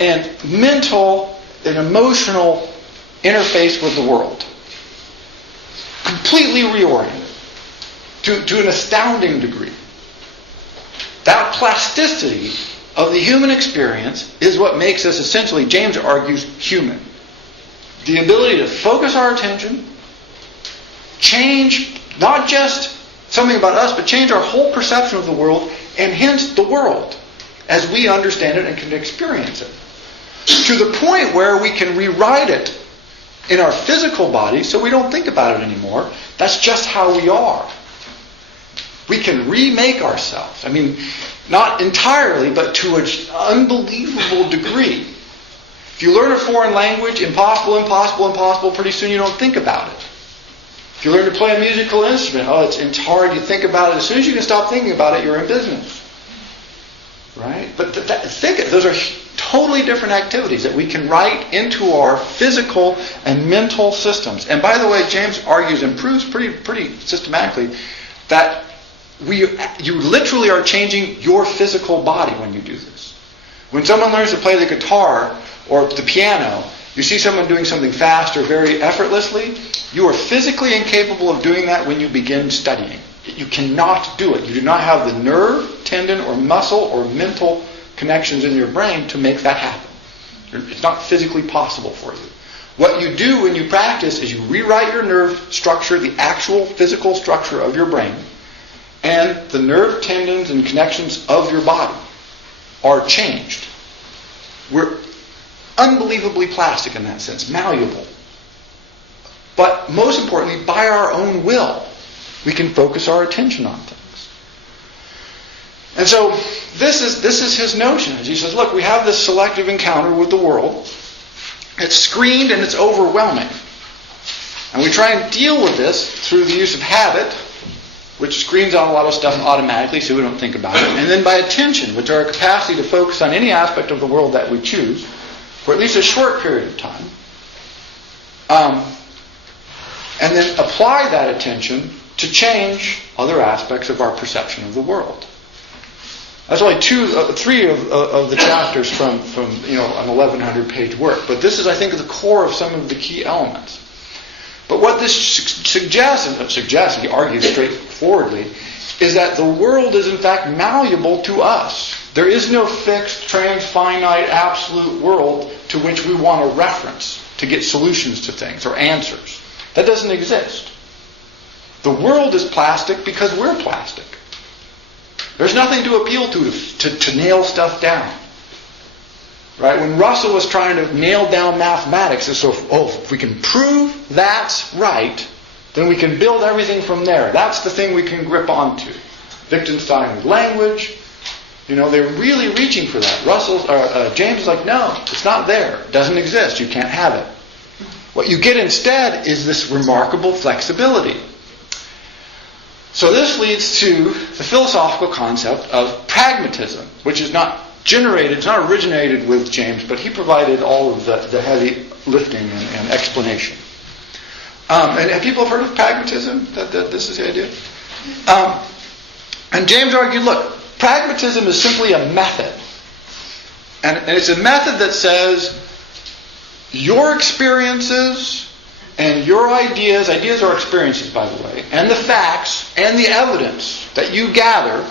and mental and emotional interface with the world. Completely reoriented to an astounding degree. That plasticity of the human experience is what makes us essentially, James argues, human. The ability to focus our attention, change not just something about us, but change our whole perception of the world, and hence the world as we understand it and can experience it. To the point where we can rewrite it in our physical body so we don't think about it anymore. That's just how we are. We can remake ourselves. I mean, not entirely, but to an unbelievable degree. If you learn a foreign language, impossible, pretty soon you don't think about it. If you learn to play a musical instrument, it's hard, you think about it. As soon as you can stop thinking about it, you're in business. Right? But those are totally different activities that we can write into our physical and mental systems. And by the way, James argues and proves pretty systematically that you literally are changing your physical body when you do this. When someone learns to play the guitar or the piano, you see someone doing something fast or very effortlessly, you are physically incapable of doing that when you begin studying. You cannot do it. You do not have the nerve, tendon, or muscle, or mental connections in your brain to make that happen. It's not physically possible for you. What you do when you practice is you rewrite your nerve structure, the actual physical structure of your brain, and the nerve tendons and connections of your body are changed. We're unbelievably plastic in that sense, malleable. But most importantly, by our own will, we can focus our attention on things. And so this is his notion. He says, look, we have this selective encounter with the world. It's screened and it's overwhelming. And we try and deal with this through the use of habit, which screens out a lot of stuff automatically so we don't think about it. And then by attention, which are our capacity to focus on any aspect of the world that we choose for at least a short period of time. And then apply that attention to change other aspects of our perception of the world. That's only three of the chapters from an 1,100-page work. But this is, I think, the core of some of the key elements. But what this suggests, he argues straightforwardly, is that the world is in fact malleable to us. There is no fixed, transfinite, absolute world to which we want a reference to get solutions to things or answers. That doesn't exist. The world is plastic because we're plastic. There's nothing to appeal to nail stuff down. Right? When Russell was trying to nail down mathematics, it's if we can prove that's right, then we can build everything from there. That's the thing we can grip onto. Wittgenstein with language. They're really reaching for that. James is like, no, it's not there. It doesn't exist. You can't have it. What you get instead is this remarkable flexibility. So this leads to the philosophical concept of pragmatism, which is not originated with James, but he provided all of the heavy lifting and explanation. And have people heard of pragmatism? That this is the idea? And James argued, look, pragmatism is simply a method. And it's a method that says your experiences and your ideas are experiences, by the way, and the facts and the evidence that you gather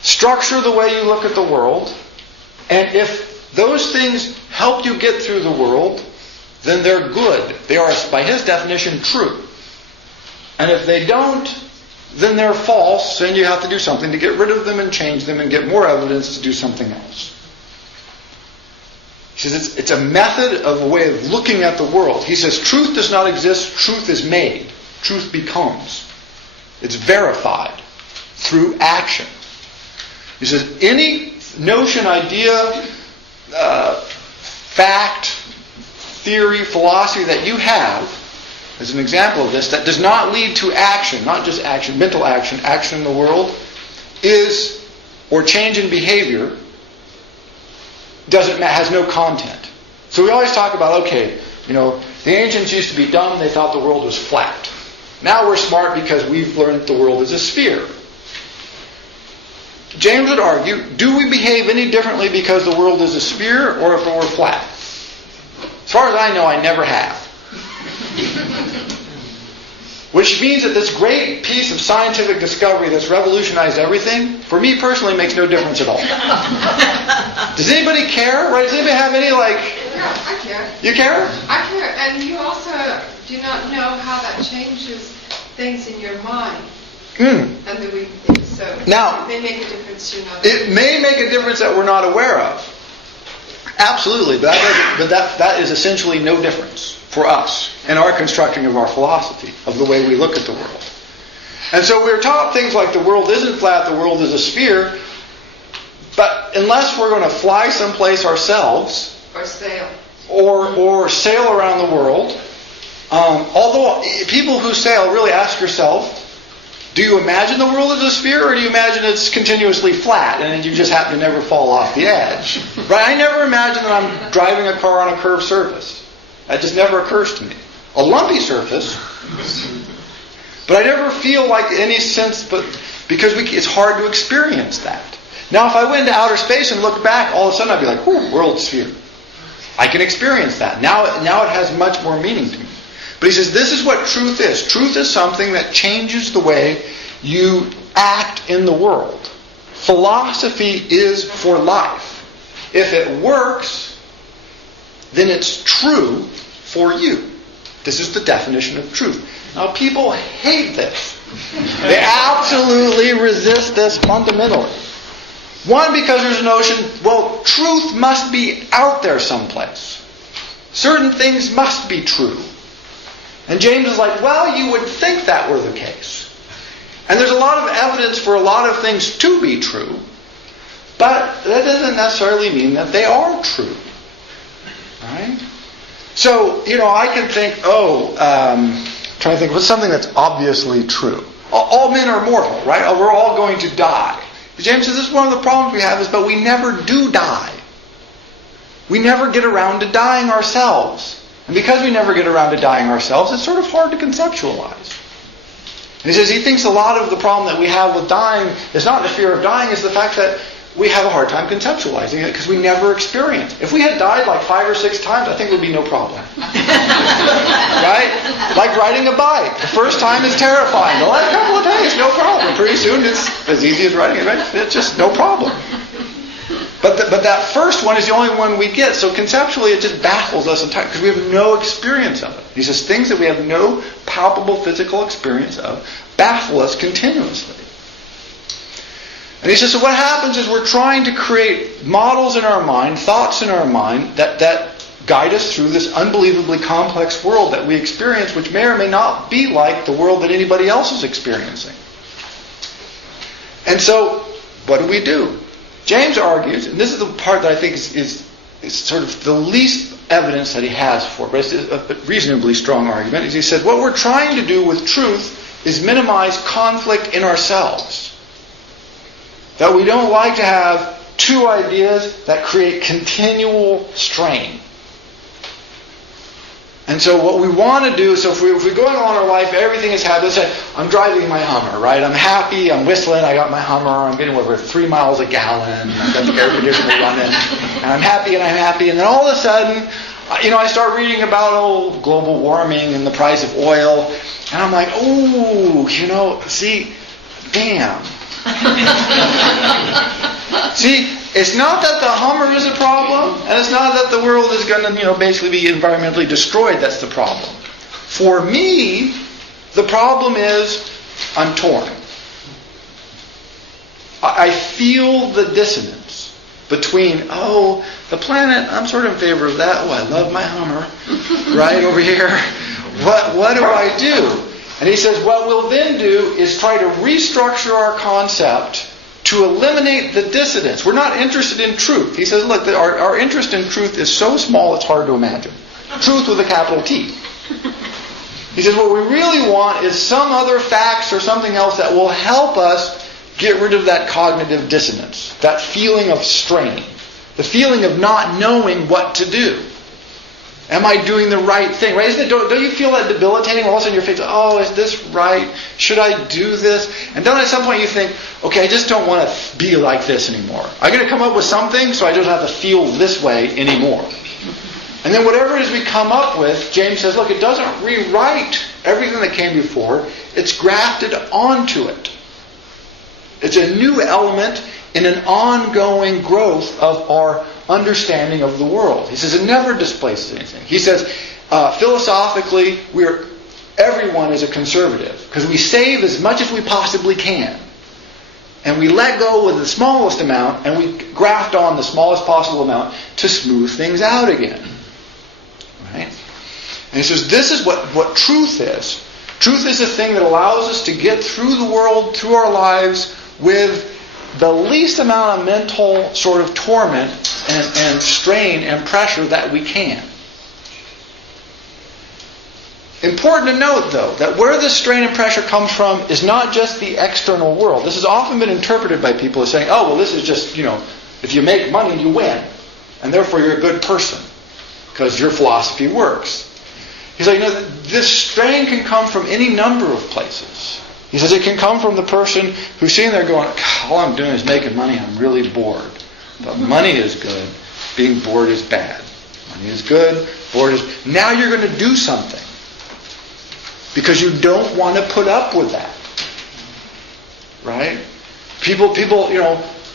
structure the way you look at the world. And if those things help you get through the world, then they're good. They are, by his definition, true. And if they don't, then they're false, and you have to do something to get rid of them and change them and get more evidence to do something else. He says it's a method of a way of looking at the world. He says truth does not exist, truth is made. Truth becomes. It's verified through action. He says any notion, idea, fact, theory, philosophy that you have, as an example of this, that does not lead to action, not just action, mental action, action in the world, or change in behavior, has no content. So we always talk about, the ancients used to be dumb, they thought the world was flat. Now we're smart because we've learned the world is a sphere. James would argue, do we behave any differently because the world is a sphere or if we're flat? As far as I know, I never have. Which means that this great piece of scientific discovery that's revolutionized everything, for me personally, makes no difference at all. Does anybody care? Right? Does anybody have any, Yeah, I care. You care? I care. And you also do not know how that changes things in your mind. And the weak things. So now, it may make a difference to know. It may make a difference that we're not aware of. Absolutely. But that is essentially no difference for us in our constructing of our philosophy, of the way we look at the world. And so we're taught things like the world isn't flat, the world is a sphere. But unless we're going to fly someplace ourselves, Or sail. Or sail around the world, although people who sail, really ask yourself, do you imagine the world as a sphere, or do you imagine it's continuously flat and you just happen to never fall off the edge? Right? I never imagine that I'm driving a car on a curved surface. That just never occurs to me. A lumpy surface, But I never feel like any sense, because it's hard to experience that. Now, if I went into outer space and looked back, all of a sudden I'd be like, "Ooh, world sphere." I can experience that. Now it has much more meaning to me. But he says, this is what truth is. Truth is something that changes the way you act in the world. Philosophy is for life. If it works, then it's true for you. This is the definition of truth. Now, people hate this. They absolutely resist this fundamentally. One, because there's a notion, well, truth must be out there someplace. Certain things must be true. And James is like, well, you would think that were the case. And there's a lot of evidence for a lot of things to be true, but that doesn't necessarily mean that they are true. Right? So, I can think, trying to think, what's something that's obviously true? All men are mortal, right? We're all going to die. James says this is one of the problems we have but we never do die. We never get around to dying ourselves. And because we never get around to dying ourselves, it's sort of hard to conceptualize. And he says he thinks a lot of the problem that we have with dying is not the fear of dying, it's the fact that we have a hard time conceptualizing it because we never experience it. If we had died like 5 or 6 times, I think it would be no problem. Right? Like riding a bike. The first time is terrifying. The last couple of days, no problem. Pretty soon it's as easy as riding a bike. It's just no problem. But that first one is the only one we get. So conceptually it just baffles us entirely because we have no experience of it. He says things that we have no palpable physical experience of baffle us continuously. And he says, so what happens is we're trying to create models in our mind, thoughts in our mind, that guide us through this unbelievably complex world that we experience, which may or may not be like the world that anybody else is experiencing. And so, what do? James argues, and this is the part that I think is sort of the least evidence that he has for it, but it's a reasonably strong argument, is he said, what we're trying to do with truth is minimize conflict in ourselves. That we don't like to have two ideas that create continual strain. And so what we want to do, so if we're going on our life, everything is happy. Let's say, I'm driving my Hummer, right? I'm happy, I'm whistling, I got my Hummer, I'm getting over 3 miles a gallon, I've got the air conditioner running, and I'm happy, and then all of a sudden, I start reading about global warming and the price of oil, and I'm like, damn. See, it's not that the Hummer is a problem, and it's not that the world is going to, basically be environmentally destroyed. That's the problem. For me, the problem is I'm torn. I feel the dissonance between, the planet, I'm sort of in favor of that. I love my Hummer, right over here. What do I do? And he says, what we'll then do is try to restructure our concept to eliminate the dissonance. We're not interested in truth. He says, look, our interest in truth is so small it's hard to imagine. Truth with a capital T. He says, what we really want is some other facts or something else that will help us get rid of that cognitive dissonance, that feeling of strain, the feeling of not knowing what to do. Am I doing the right thing? Right? Don't you feel that debilitating? All of a sudden you're facing, is this right? Should I do this? And then at some point you think, okay, I just don't want to be like this anymore. I'm going to come up with something so I don't have to feel this way anymore. And then whatever it is we come up with, James says, look, it doesn't rewrite everything that came before. It's grafted onto it. It's a new element in an ongoing growth of our understanding of the world. He says it never displaces anything. He says philosophically everyone is a conservative because we save as much as we possibly can. And we let go with the smallest amount and we graft on the smallest possible amount to smooth things out again. Right? And he says this is what truth is. Truth is a thing that allows us to get through the world, through our lives, with the least amount of mental sort of torment and strain and pressure that we can. Important to note, though, that where this strain and pressure comes from is not just the external world. This has often been interpreted by people as saying, this is just, if you make money, you win. And therefore you're a good person because your philosophy works. He's like, this strain can come from any number of places. He says it can come from the person who's sitting there going, all I'm doing is making money, I'm really bored. But money is good, being bored is bad. Money is good, bored is... Now you're going to do something. Because you don't want to put up with that. Right? People,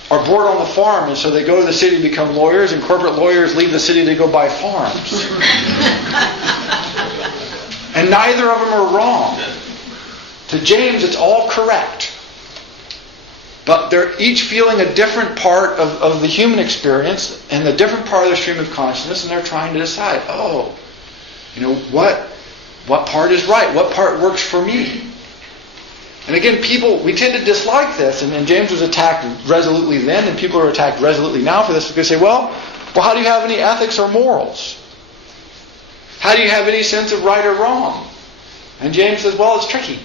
are bored on the farm, and so they go to the city to become lawyers, and corporate lawyers leave the city to go buy farms. And neither of them are wrong. To James, it's all correct. But they're each feeling a different part of the human experience and a different part of the stream of consciousness, and they're trying to decide, what part is right? What part works for me? And again, we tend to dislike this, and James was attacked resolutely then, and people are attacked resolutely now for this, because they say, well, how do you have any ethics or morals? How do you have any sense of right or wrong? And James says, well, it's tricky.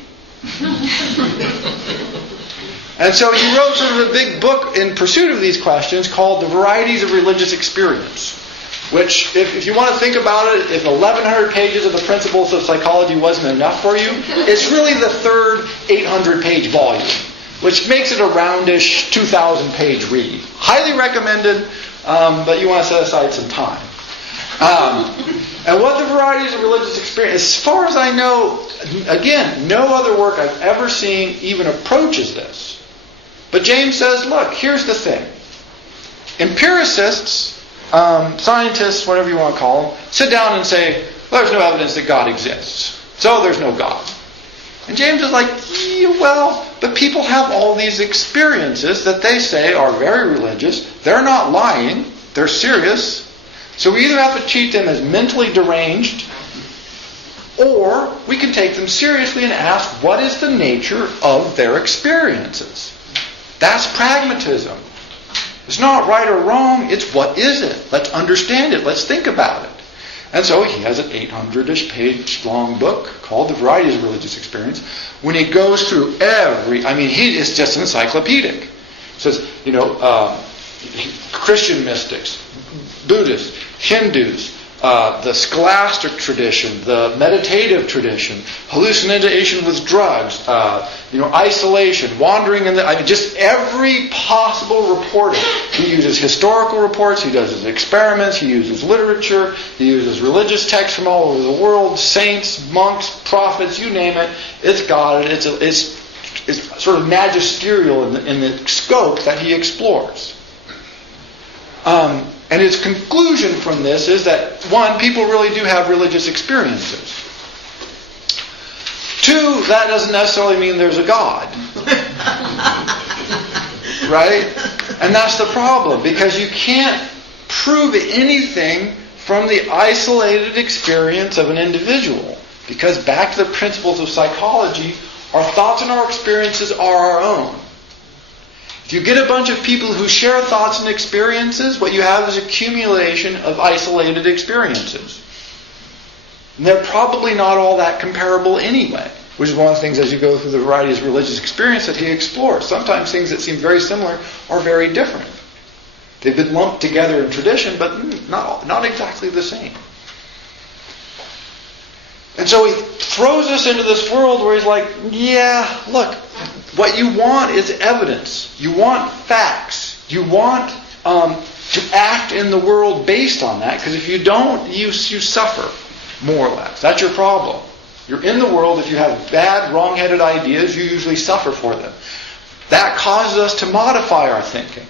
And so he wrote sort of a big book in pursuit of these questions called The Varieties of Religious Experience, which, if you want to think about it, if 1,100 pages of the Principles of Psychology wasn't enough for you, it's really the third 800-page volume, which makes it a roundish 2,000-page read. Highly recommended, but you want to set aside some time. And what the varieties of religious experience, as far as I know, again, no other work I've ever seen even approaches this. But James says, look, here's the thing. Empiricists, scientists, whatever you want to call them, sit down and say, well, there's no evidence that God exists, so there's no God. And James is like, but people have all these experiences that they say are very religious. They're not lying. They're serious. So we either have to treat them as mentally deranged, or we can take them seriously and ask, what is the nature of their experiences? That's pragmatism. It's not right or wrong, it's what is it? Let's understand it, let's think about it. And so he has an 800-ish page long book called The Varieties of Religious Experience. When he goes through he is just encyclopedic. He says, Christian mystics, Buddhists, Hindus, the scholastic tradition, the meditative tradition, hallucination with drugs, isolation, wandering in just every possible reporting. He uses historical reports, he does his experiments, he uses literature, he uses religious texts from all over the world, saints, monks, prophets, you name it. It's got it. It's sort of magisterial in the scope that he explores. And his conclusion from this is that, one, people really do have religious experiences. Two, that doesn't necessarily mean there's a God. Right? And that's the problem, because you can't prove anything from the isolated experience of an individual. Because back to the principles of psychology, our thoughts and our experiences are our own. If you get a bunch of people who share thoughts and experiences, what you have is accumulation of isolated experiences. And they're probably not all that comparable anyway, which is one of the things as you go through the varieties of religious experience that he explores. Sometimes things that seem very similar are very different. They've been lumped together in tradition, but not exactly the same. And so he throws us into this world where he's like, look, what you want is evidence. You want facts. You want to act in the world based on that, because if you don't, you suffer, more or less. That's your problem. You're in the world. If you have bad, wrong-headed ideas, you usually suffer for them. That causes us to modify our thinking.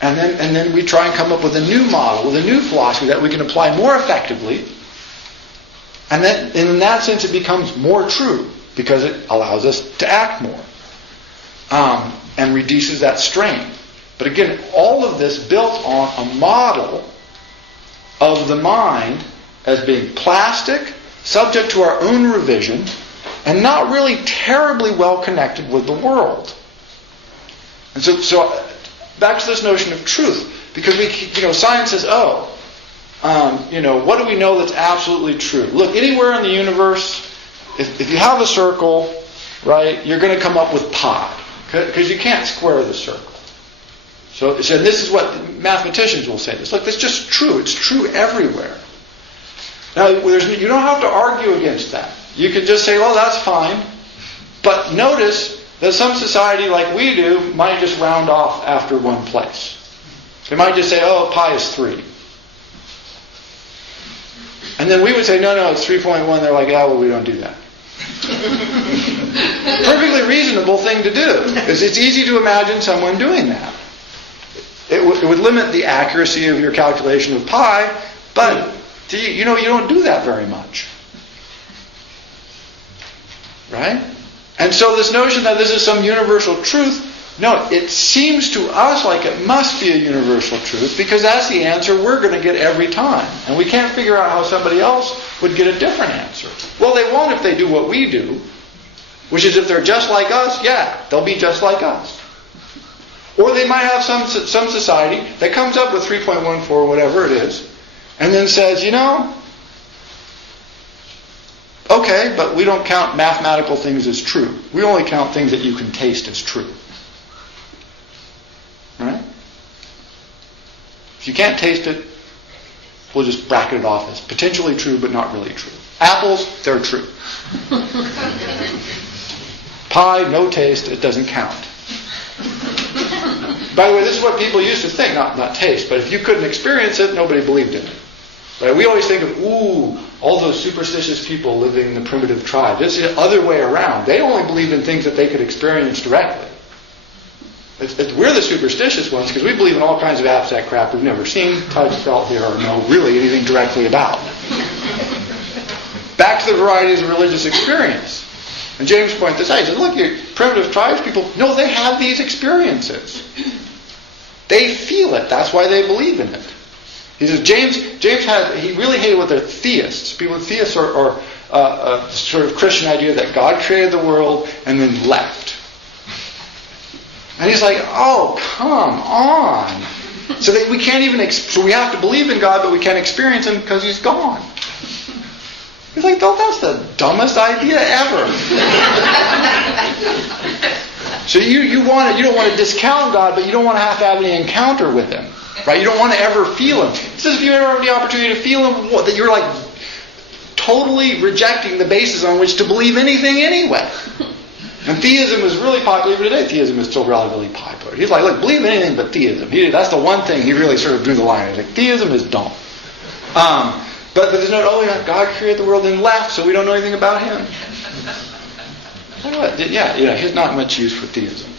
And then we try and come up with a new model, with a new philosophy that we can apply more effectively. And then, in that sense, it becomes more true, because it allows us to act more and reduces that strain. But again, all of this built on a model of the mind as being plastic, subject to our own revision, and not really terribly well connected with the world. And so back to this notion of truth, because science says, what do we know that's absolutely true? Look, anywhere in the universe, if you have a circle, right, you're going to come up with pi, because you can't square the circle. So this is what mathematicians will say. This. Look, that's just true. It's true everywhere. Now, you don't have to argue against that. You can just say, well, that's fine. But notice that some society like we do might just round off after one place. They might just say, oh, pi is 3. And then we would say, no, it's 3.1. They're like, yeah, well, we don't do that. Perfectly reasonable thing to do. Because it's easy to imagine someone doing that. It would limit the accuracy of your calculation of pi, but you don't do that very much. Right? And so this notion that this is some universal truth, no, it seems to us like it must be a universal truth because that's the answer we're going to get every time. And we can't figure out how somebody else would get a different answer. Well, they won't if they do what we do, which is if they're just like us, yeah, they'll be just like us. Or they might have some society that comes up with 3.14, whatever it is, and then says, okay, but we don't count mathematical things as true. We only count things that you can taste as true. Right? If you can't taste it, we'll just bracket it off as potentially true, but not really true. Apples, they're true. Pie, no taste, it doesn't count. By the way, this is what people used to think, not taste, but if you couldn't experience it, nobody believed in it. Right? We always think of, all those superstitious people living in the primitive tribe. It's the other way around. They only believed in things that they could experience directly. We're the superstitious ones because we believe in all kinds of abstract crap we've never seen, touched, felt, hear, or know really anything directly about. Back to the varieties of religious experience. And James points this out. He says, look, your primitive tribes people, no, they have these experiences. They feel it. That's why they believe in it. He says, he really hated what they're theists. People with theists are a sort of Christian idea that God created the world and then left. And he's like, oh, come on. So that we can't even, so we have to believe in God, but we can't experience Him because He's gone. He's like, oh, that's the dumbest idea ever. So you don't want to discount God, but you don't want to have any encounter with Him. Right? You don't want to ever feel Him. It says if you ever have the opportunity to feel Him, that you're like totally rejecting the basis on which to believe anything anyway. And theism is really popular today. Theism is still relatively popular. He's like, look, believe in anything but theism. That's the one thing he really sort of drew the line. He's like, theism is dumb. But there's no, God created the world and left, so we don't know anything about Him. He's not much use for theism.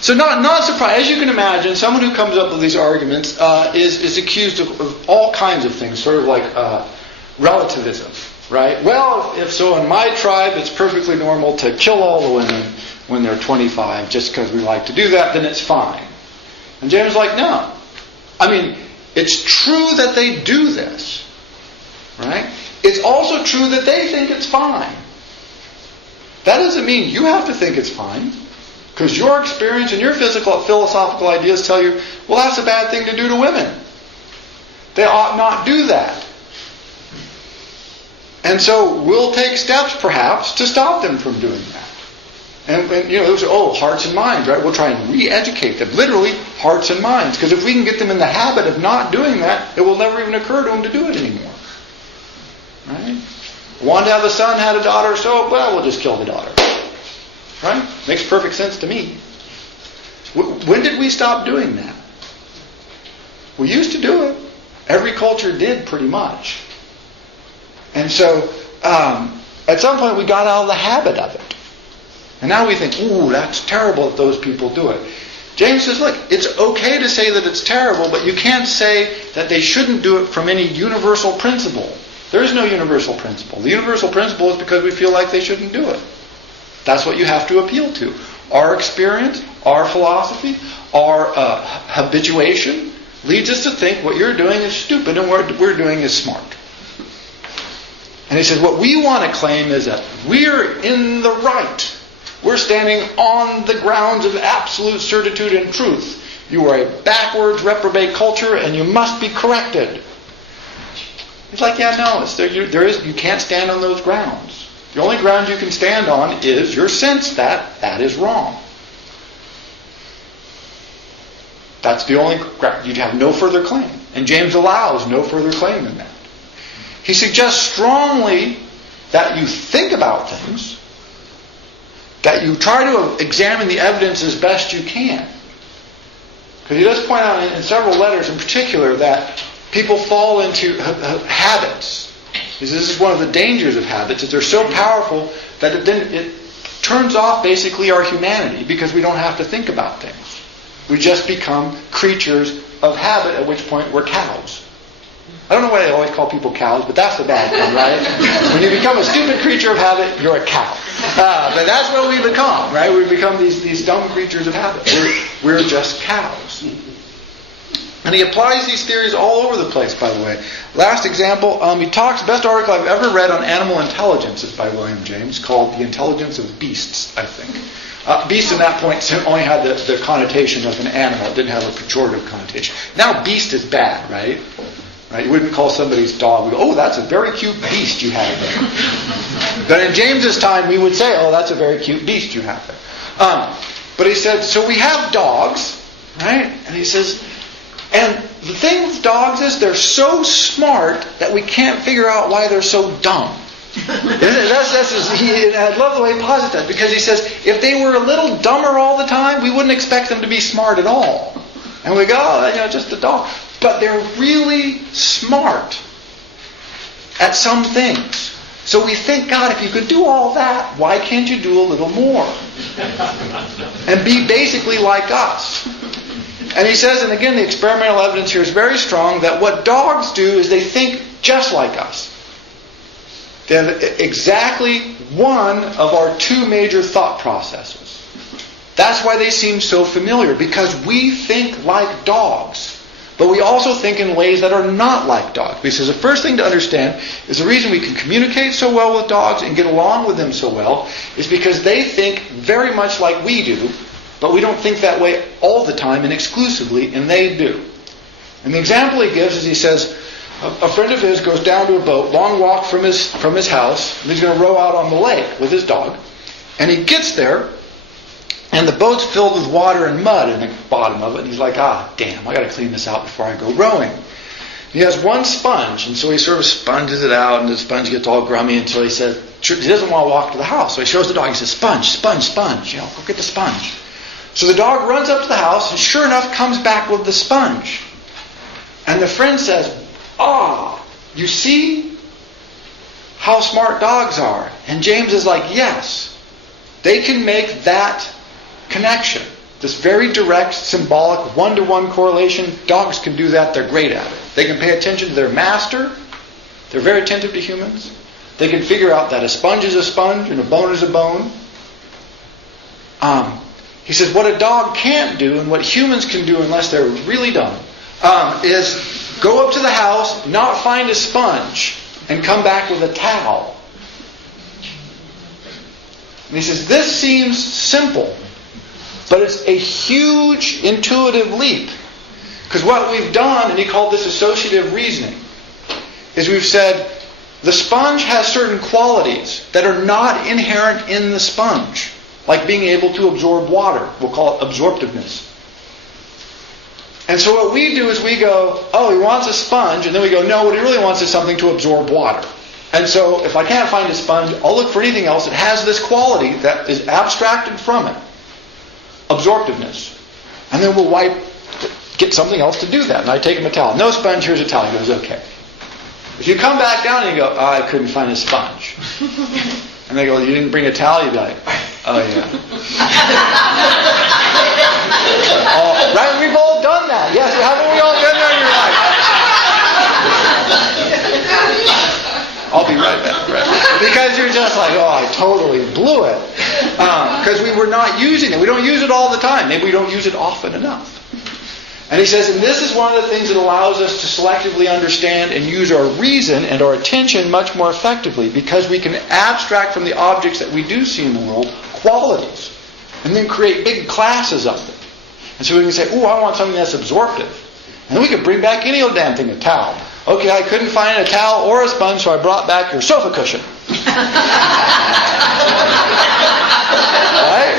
So not surprised, as you can imagine, someone who comes up with these arguments is accused of all kinds of things, sort of like relativism, right? Well, if so in my tribe it's perfectly normal to kill all the women when they're 25 just because we like to do that, then it's fine. And James is like, no. I mean, it's true that they do this, right? It's also true that they think it's fine. That doesn't mean you have to think it's fine. Because your experience and your philosophical ideas tell you, well, that's a bad thing to do to women. They ought not do that. And so we'll take steps, perhaps, to stop them from doing that. And those are, hearts and minds, right? We'll try and re-educate them. Literally, hearts and minds. Because if we can get them in the habit of not doing that, it will never even occur to them to do it anymore. Right? Want to have a son, had a daughter, so, we'll just kill the daughter. Right? Makes perfect sense to me. When did we stop doing that? We used to do it. Every culture did, pretty much. And so, at some point we got out of the habit of it. And now we think, that's terrible that those people do it. James says, look, it's okay to say that it's terrible, but you can't say that they shouldn't do it from any universal principle. There is no universal principle. The universal principle is because we feel like they shouldn't do it. That's what you have to appeal to. Our experience, our philosophy, our habituation leads us to think what you're doing is stupid and what we're doing is smart. And he says what we want to claim is that we're in the right. We're standing on the grounds of absolute certitude and truth. You are a backwards reprobate culture and you must be corrected. He's like, no, you can't stand on those grounds. The only ground you can stand on is your sense that that is wrong. That's the only ground. You have no further claim. And James allows no further claim than that. He suggests strongly that you think about things, that you try to examine the evidence as best you can. Because he does point out in several letters in particular that people fall into habits. This is one of the dangers of habits, is they're so powerful that it turns off basically our humanity because we don't have to think about things. We just become creatures of habit, at which point we're cows. I don't know why they always call people cows, but that's the bad thing, right? When you become a stupid creature of habit, you're a cow. But that's what we become, right? We become these dumb creatures of habit. We're just cows. And he applies these theories all over the place, by the way. Last example, he talks, best article I've ever read on animal intelligence is by William James, called The Intelligence of Beasts, I think. Beast at that point only had the connotation of an animal. It didn't have a pejorative connotation. Now beast is bad, right? Right? You wouldn't call somebody's dog, oh, that's a very cute beast you have there. But in James's time, we would say, oh, that's a very cute beast you have there. But he said, so we have dogs, right? And he says, and the thing with dogs is they're so smart that we can't figure out why they're so dumb. I love the way he posits that, because he says, if they were a little dumber all the time, we wouldn't expect them to be smart at all. And we go, oh, just a dog. But they're really smart at some things. So we think, God, if you could do all that, why can't you do a little more? And be basically like us. And he says, and again, the experimental evidence here is very strong, that what dogs do is they think just like us. They have exactly one of our two major thought processes. That's why they seem so familiar, because we think like dogs. But we also think in ways that are not like dogs. Because the first thing to understand is the reason we can communicate so well with dogs and get along with them so well is because they think very much like we do, but we don't think that way all the time and exclusively, and they do. And the example he gives is he says, a friend of his goes down to a boat, long walk from his house, and he's going to row out on the lake with his dog. And he gets there, and the boat's filled with water and mud in the bottom of it. And he's like, damn, I got to clean this out before I go rowing. He has one sponge, and so he sort of sponges it out, and the sponge gets all grummy until he says, he doesn't want to walk to the house. So he shows the dog, he says, sponge, sponge, sponge. Go get the sponge. So the dog runs up to the house, and sure enough comes back with the sponge. And the friend says, you see how smart dogs are? And James is like, yes. They can make that connection. This very direct, symbolic, one-to-one correlation. Dogs can do that. They're great at it. They can pay attention to their master. They're very attentive to humans. They can figure out that a sponge is a sponge and a bone is a bone. He says what a dog can't do and what humans can do unless they're really dumb is go up to the house, not find a sponge, and come back with a towel. And he says this seems simple, but it's a huge intuitive leap. Because what we've done, and he called this associative reasoning, is we've said the sponge has certain qualities that are not inherent in the sponge. Like being able to absorb water. We'll call it absorptiveness. And so what we do is we go, he wants a sponge, and then we go, no, what he really wants is something to absorb water. And so if I can't find a sponge, I'll look for anything else that has this quality that is abstracted from it. Absorptiveness. And then we'll get something else to do that. And I take him a towel. No sponge, here's a towel. He goes, okay. If you come back down and you go, I couldn't find a sponge. And they go, you didn't bring a towel? You'd be like, oh yeah. Right? We've all done that. Yes, haven't we all been there in your life? I'll be right back. Right? Because you're just like, I totally blew it. Because we were not using it. We don't use it all the time. Maybe we don't use it often enough. And he says, and this is one of the things that allows us to selectively understand and use our reason and our attention much more effectively, because we can abstract from the objects that we do see in the world qualities and then create big classes of them. And so we can say, I want something that's absorptive. And then we can bring back any old damn thing, a towel. Okay, I couldn't find a towel or a sponge, so I brought back your sofa cushion. Right?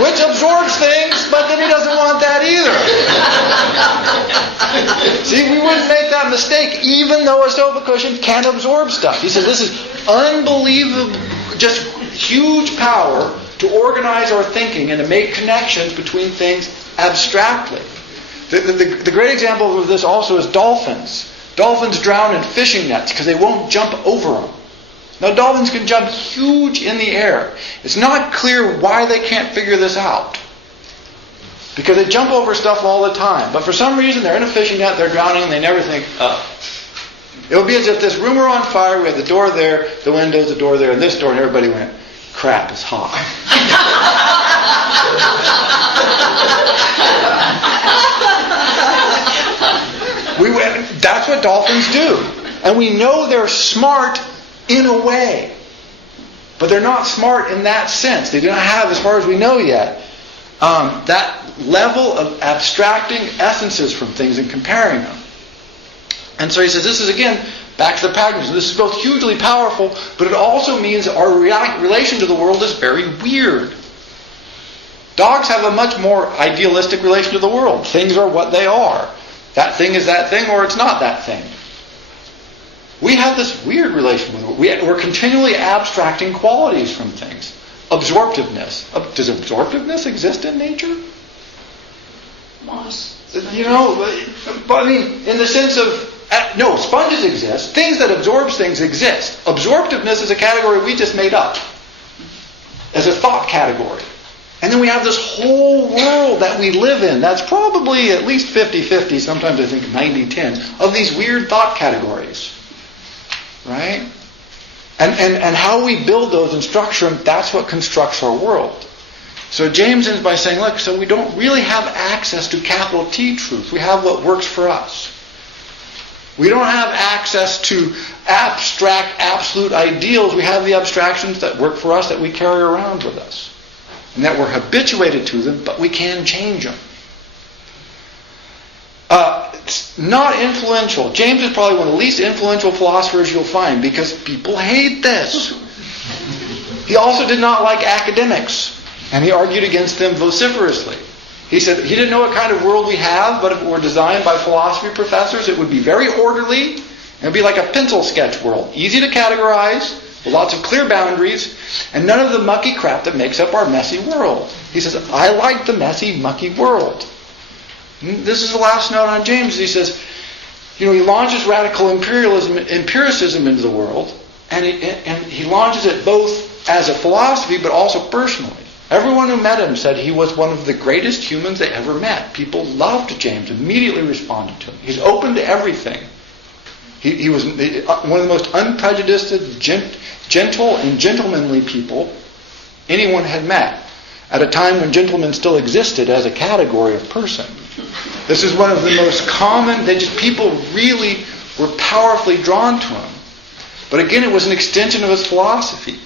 Which absorbs things, but then he doesn't want that either. See, we wouldn't make that mistake even though a sofa cushion can absorb stuff. He says this is unbelievable, just huge power to organize our thinking and to make connections between things abstractly. The great example of this also is dolphins. Dolphins drown in fishing nets because they won't jump over them. Now, dolphins can jump huge in the air. It's not clear why they can't figure this out. Because they jump over stuff all the time. But for some reason, they're in a fishing net, they're drowning, and they never think, oh. It would be as if this room were on fire, we had the door there, the windows, the door there, and this door, and everybody went, crap, it's hot. That's what dolphins do. And we know they're smart in a way. But they're not smart in that sense. They do not have, as far as we know yet, that level of abstracting essences from things and comparing them. And so he says, this is again, back to the pragmatism. This is both hugely powerful, but it also means our relation to the world is very weird. Dogs have a much more idealistic relation to the world. Things are what they are. That thing is that thing, or it's not that thing. We have this weird relation with the world. We're continually abstracting qualities from things. Absorptiveness. Does absorptiveness exist in nature? Moss. You know, but I mean, in the sense of, no, sponges exist. Things that absorbs things exist. Absorptiveness is a category we just made up as a thought category. And then we have this whole world that we live in. That's probably at least 50-50, sometimes I think 90-10, of these weird thought categories. Right? And how we build those and structure them, that's what constructs our world. So James ends by saying, look, so we don't really have access to capital T truth. We have what works for us. We don't have access to abstract, absolute ideals. We have the abstractions that work for us that we carry around with us. And that we're habituated to them, but we can change them. It's not influential. James is probably one of the least influential philosophers you'll find because people hate this. He also did not like academics, and he argued against them vociferously. He said he didn't know what kind of world we have, but if it were designed by philosophy professors, it would be very orderly. It would be like a pencil sketch world. Easy to categorize, with lots of clear boundaries, and none of the mucky crap that makes up our messy world. He says, I like the messy, mucky world. This is the last note on James. He says, he launches radical empiricism into the world, and he launches it both as a philosophy, but also personally. Everyone who met him said he was one of the greatest humans they ever met. People loved James, immediately responded to him. He's open to everything. He was one of the most unprejudiced, gentle and gentlemanly people anyone had met at a time when gentlemen still existed as a category of person. This is one of the most common, people really were powerfully drawn to him. But again, it was an extension of his philosophy.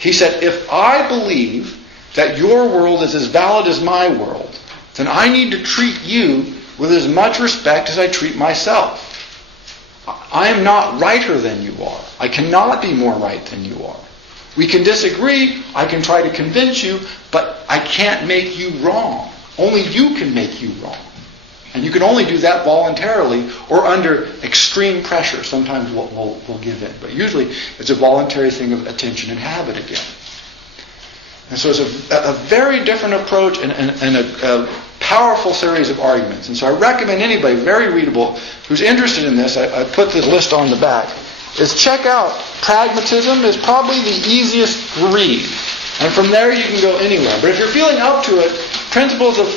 He said, if I believe that your world is as valid as my world, then I need to treat you with as much respect as I treat myself. I am not righter than you are. I cannot be more right than you are. We can disagree. I can try to convince you, but I can't make you wrong. Only you can make you wrong. And you can only do that voluntarily or under extreme pressure. Sometimes we'll give in. But usually it's a voluntary thing of attention and habit again. And so it's a very different approach and a powerful series of arguments. And so I recommend anybody, very readable, who's interested in this, I put this list on the back, is check out Pragmatism. Is probably the easiest read. And from there you can go anywhere. But if you're feeling up to it, Principles of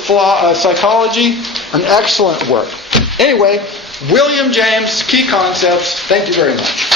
Psychology, an excellent work. Anyway, William James, Key Concepts. Thank you very much.